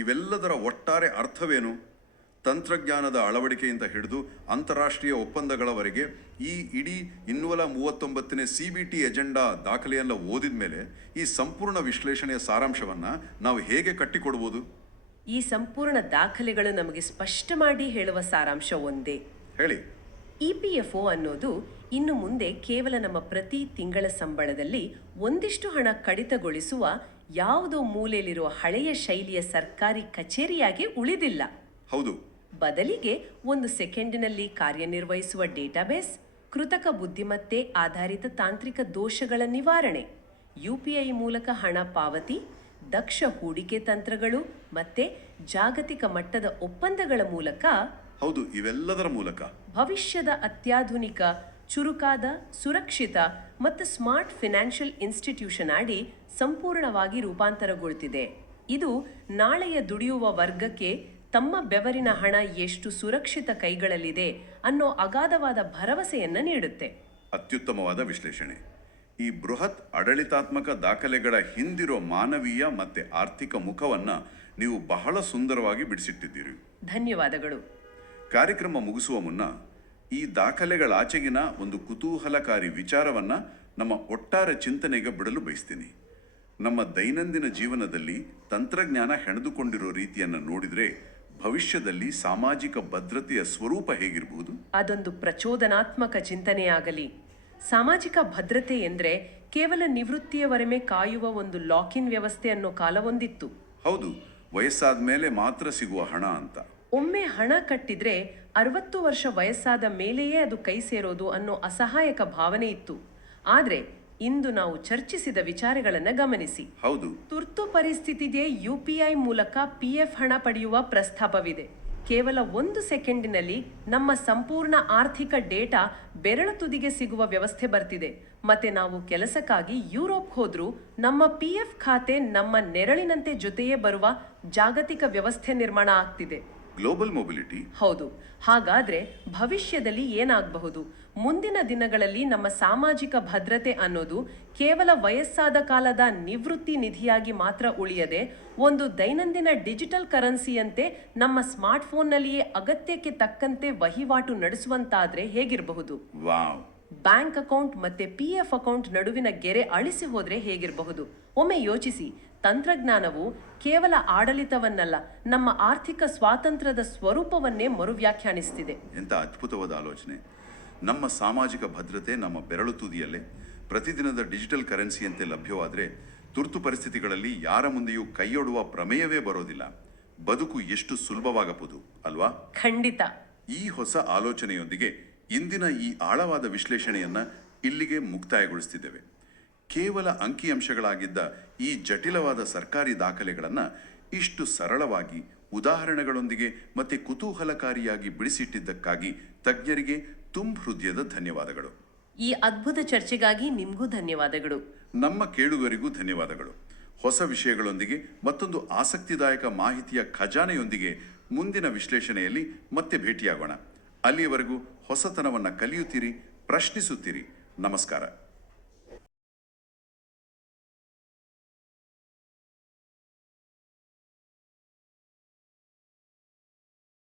ಇವೆಲ್ಲದರ ಒಟ್ಟಾರೆ ಅರ್ಥವೇನು? ತಂತ್ರಜ್ಞಾನದ ಅಳವಡಿಕೆಯಿಂದ ಹಿಡಿದು ಅಂತಾರಾಷ್ಟ್ರೀಯ ಒಪ್ಪಂದಗಳವರೆಗೆ ಈ ಇಡೀ 239ನೇ CBT ಎಜೆಂಡಾ ದಾಖಲೆಯೆಲ್ಲ ಓದಿದ ಮೇಲೆ ಈ ಸಂಪೂರ್ಣ ವಿಶ್ಲೇಷಣೆಯ ಸಾರಾಂಶವನ್ನ ನಾವು ಹೇಗೆ ಕಟ್ಟಿಕೊಡ್ಬೋದು? ಈ ಸಂಪೂರ್ಣ ದಾಖಲೆಗಳು ನಮಗೆ ಸ್ಪಷ್ಟ ಮಾಡಿ ಹೇಳುವ ಸಾರಾಂಶ ಒಂದೇ. ಹೇಳಿ. EPFO ಅನ್ನೋದು ಇನ್ನು ಮುಂದೆ ಕೇವಲ ನಮ್ಮ ಪ್ರತಿ ತಿಂಗಳ ಸಂಬಳದಲ್ಲಿ ಒಂದಿಷ್ಟು ಹಣ ಕಡಿತಗೊಳಿಸುವ ಯಾವುದೋ ಮೂಲೆಯಲ್ಲಿರುವ ಹಳೆಯ ಶೈಲಿಯ ಸರ್ಕಾರಿ ಕಚೇರಿಯಾಗಿ ಉಳಿದಿಲ್ಲ. ಹೌದು, ಬದಲಿಗೆ ಒಂದು ಸೆಕೆಂಡಿನಲ್ಲಿ ಕಾರ್ಯನಿರ್ವಹಿಸುವ ಡೇಟಾಬೇಸ್, ಕೃತಕ ಬುದ್ಧಿಮತ್ತೆ ಆಧಾರಿತ ತಾಂತ್ರಿಕ ದೋಷಗಳ ನಿವಾರಣೆ, UPI ಮೂಲಕ ಹಣ ಪಾವತಿ, ದಕ್ಷ ಹೂಡಿಕೆ ತಂತ್ರಗಳು ಮತ್ತೆ ಜಾಗತಿಕ ಮಟ್ಟದ ಒಪ್ಪಂದಗಳ ಮೂಲಕ ಹೌದು, ಇವೆಲ್ಲದರ ಮೂಲಕ ಭವಿಷ್ಯದ ಅತ್ಯಾಧುನಿಕ, ಚುರುಕಾದ, ಸುರಕ್ಷಿತ ಮತ್ತು ಸ್ಮಾರ್ಟ್ ಫಿನಾನ್ಷಿಯಲ್ ಇನ್ಸ್ಟಿಟ್ಯೂಷನ್ ಆಗಿ ಸಂಪೂರ್ಣವಾಗಿ ರೂಪಾಂತರಗೊಳ್ತಿದೆ. ಇದು ನಾಳೆಯ ದುಡಿಯುವ ವರ್ಗಕ್ಕೆ ತಮ್ಮ ಬೆವರಿನ ಹಣ ಎಷ್ಟು ಸುರಕ್ಷಿತ ಕೈಗಳಲ್ಲಿದೆ ಅನ್ನೋ ಅಗಾಧವಾದ ಭರವಸೆಯನ್ನ ನೀಡುತ್ತೆ. ಅತ್ಯುತ್ತಮವಾದ ವಿಶ್ಲೇಷಣೆ. ಈ ಬೃಹತ್ ಆಡಳಿತಾತ್ಮಕ ದಾಖಲೆಗಳ ಹಿಂದಿರೋ ಮಾನವೀಯ ಮತ್ತೆ ಆರ್ಥಿಕ ಮುಖವನ್ನ ನೀವು ಬಹಳ ಸುಂದರವಾಗಿ ಬಿಡಿಸಿಟ್ಟಿದ್ದೀರಿ. ಧನ್ಯವಾದಗಳು. ಕಾರ್ಯಕ್ರಮ ಮುಗಿಸುವ ಮುನ್ನ ಈ ದಾಖಲೆಗಳಾಚೆಗಿನ ಒಂದು ಕುತೂಹಲಕಾರಿ ವಿಚಾರವನ್ನ ನಮ್ಮ ಒಟ್ಟಾರೆ ಚಿಂತನೆಗೆ ಬಿಡಲು ಬಯಸ್ತೀನಿ. ನಮ್ಮ ದೈನಂದಿನ ಜೀವನದಲ್ಲಿ ತಂತ್ರಜ್ಞಾನ ಹೆಣೆದುಕೊಂಡಿರೋ ರೀತಿಯನ್ನು ನೋಡಿದ್ರೆ ಭವಿಷ್ಯದಲ್ಲಿ ಸಾಮಾಜಿಕ ಭದ್ರತೆಯ ಸ್ವರೂಪ ಹೇಗಿರಬಹುದು? ಅದೊಂದು ಪ್ರಚೋದನಾತ್ಮಕ ಚಿಂತನೆಯಾಗಲಿ. ಸಾಮಾಜಿಕ ಭದ್ರತೆ ಎಂದ್ರೆ ಕೇವಲ ನಿವೃತ್ತಿಯವರೆಗೆ ಕಾಯುವ ಒಂದು ಲಾಕ್-ಇನ್ ವ್ಯವಸ್ಥೆ ಅನ್ನೋ ಕಾಲವೊಂದಿತ್ತು. ಹೌದು, ವಯಸ್ಸಾದ ಮೇಲೆ ಮಾತ್ರ ಸಿಗುವ ಹಣ ಅಂತ. ಒಮ್ಮೆ ಹಣ ಕಟ್ಟಿದ್ರೆ 60 ವರ್ಷ ವಯಸ್ಸಾದ ಮೇಲೆಯೇ ಅದು ಕೈ ಸೇರೋದು ಅನ್ನೋ ಅಸಹಾಯಕ ಭಾವನೆ ಇತ್ತು. ಆದ್ರೆ ಇಂದು ನಾವು ಚರ್ಚಿಸಿದ ವಿಚಾರಗಳನ್ನ ಗಮನಿಸಿ. ಹೌದು, ತುರ್ತು ಪರಿಸ್ಥಿತಿಗೆ UPI ಮೂಲಕ PF ಹಣ ಪಡೆಯುವ ಪ್ರಸ್ತಾಪವಿದೆ. ಕೇವಲ 1 ಸೆಕೆಂಡಿನಲ್ಲಿ ನಮ್ಮ ಸಂಪೂರ್ಣ ಆರ್ಥಿಕ ಡೇಟಾ ಬೆರಳು ತುದಿಗೆ ಸಿಗುವ ವ್ಯವಸ್ಥೆ ಬರ್ತಿದೆ. ಮತ್ತೆ ನಾವು ಕೆಲಸಕ್ಕಾಗಿ ಯುರೋಪ್ ಹೋದ್ರೂ ನಮ್ಮ PF ಖಾತೆ ನಮ್ಮ ನೆರಳಿನಂತೆ ಜೊತೆಯೇ ಬರುವ ಜಾಗತಿಕ ವ್ಯವಸ್ಥೆ ನಿರ್ಮಾಣ ಆಗ್ತಿದೆ. Global mobility. ಹೌದು. ಹಾಗಾದ್ರೆ ಭವಿಷ್ಯದಲ್ಲಿ ಏನಾಗಬಹುದು? ಮುಂದಿನ ದಿನಗಳಲ್ಲಿ ನಮ್ಮ ಸಾಮಾಜಿಕ ಭದ್ರತೆ ಅನ್ನೋದು ಕೇವಲ ವಯಸ್ಸಾದ ಕಾಲದ ನಿವೃತ್ತಿ ನಿಧಿಯಾಗಿ ಮಾತ್ರ ಉಳಿಯದೆ ಒಂದು ದೈನಂದಿನ ಡಿಜಿಟಲ್ ಕರೆನ್ಸಿಯಂತೆ ನಮ್ಮ ಸ್ಮಾರ್ಟ್ಫೋನ್ನಲ್ಲಿಯೇ ಅಗತ್ಯಕ್ಕೆ ತಕ್ಕಂತೆ ವಹಿವಾಟು ನಡೆಸುವಂತಾದ್ರೆ ಹೇಗಿರಬಹುದು? ವಾವ್! ಬ್ಯಾಂಕ್ ಅಕೌಂಟ್ ಮತ್ತೆ PF ಅಕೌಂಟ್ ನಡುವಿನ ಗೆರೆ ಅಳಿಸಿ ಹೋದ್ರೆ ಹೇಗಿರಬಹುದು? ಒಮ್ಮೆ ಯೋಚಿಸಿ. ತಂತ್ರಜ್ಞಾನವು ಕೇವಲ ಆಡಳಿತವನ್ನಲ್ಲ, ನಮ್ಮ ಆರ್ಥಿಕ ಸ್ವಾತಂತ್ರ್ಯದ ಸ್ವರೂಪವನ್ನೇ ಮರುವ್ಯಾಖ್ಯಾನಿಸುತ್ತಿದೆ. ಎಂಥ ಅದ್ಭುತವಾದ ಆಲೋಚನೆ. ನಮ್ಮ ಸಾಮಾಜಿಕ ಭದ್ರತೆ ನಮ್ಮ ಬೆರಳು ತುದಿಯಲ್ಲೇ ಪ್ರತಿದಿನದ ಡಿಜಿಟಲ್ ಕರೆನ್ಸಿಯಂತೆ ಲಭ್ಯವಾದರೆ ತುರ್ತು ಪರಿಸ್ಥಿತಿಗಳಲ್ಲಿ ಯಾರ ಮುಂದೆಯೂ ಕೈಯೊಡುವ ಪ್ರಮೇಯವೇ ಬರೋದಿಲ್ಲ. ಬದುಕು ಎಷ್ಟು ಸುಲಭವಾಗಬಹುದು ಅಲ್ವಾ? ಖಂಡಿತ. ಈ ಹೊಸ ಆಲೋಚನೆಯೊಂದಿಗೆ ಇಂದಿನ ಈ ಆಳವಾದ ವಿಶ್ಲೇಷಣೆಯನ್ನ ಇಲ್ಲಿಗೆ ಮುಕ್ತಾಯಗೊಳಿಸ್ತಿದ್ದೇವೆ. ಕೇವಲ ಅಂಕಿಅಂಶಗಳಾಗಿದ್ದ ಈ ಜಟಿಲವಾದ ಸರ್ಕಾರಿ ದಾಖಲೆಗಳನ್ನ ಇಷ್ಟು ಸರಳವಾಗಿ ಉದಾಹರಣೆಗಳೊಂದಿಗೆ ಮತ್ತೆ ಕುತೂಹಲಕಾರಿಯಾಗಿ ಬಿಡಿಸಿಟ್ಟಿದ್ದಕ್ಕಾಗಿ ತಜ್ಞರಿಗೆ ತುಂಬ ಹೃದಯದ ಧನ್ಯವಾದಗಳು. ಈ ಅದ್ಭುತ ಚರ್ಚೆಗಾಗಿ ನಿಮಗೂ ಧನ್ಯವಾದಗಳು. ನಮ್ಮ ಕೇಳುಗರಿಗೂ ಧನ್ಯವಾದಗಳು. ಹೊಸ ವಿಷಯಗಳೊಂದಿಗೆ ಮತ್ತೊಂದು ಆಸಕ್ತಿದಾಯಕ ಮಾಹಿತಿಯ ಖಜಾನೆಯೊಂದಿಗೆ ಮುಂದಿನ ವಿಶ್ಲೇಷಣೆಯಲ್ಲಿ ಮತ್ತೆ ಭೇಟಿಯಾಗೋಣ. ಅಲ್ಲಿಯವರೆಗೂ ಹೊಸತನವನ್ನು ಕಲಿಯುತ್ತೀರಿ, ಪ್ರಶ್ನಿಸುತ್ತೀರಿ. ನಮಸ್ಕಾರ.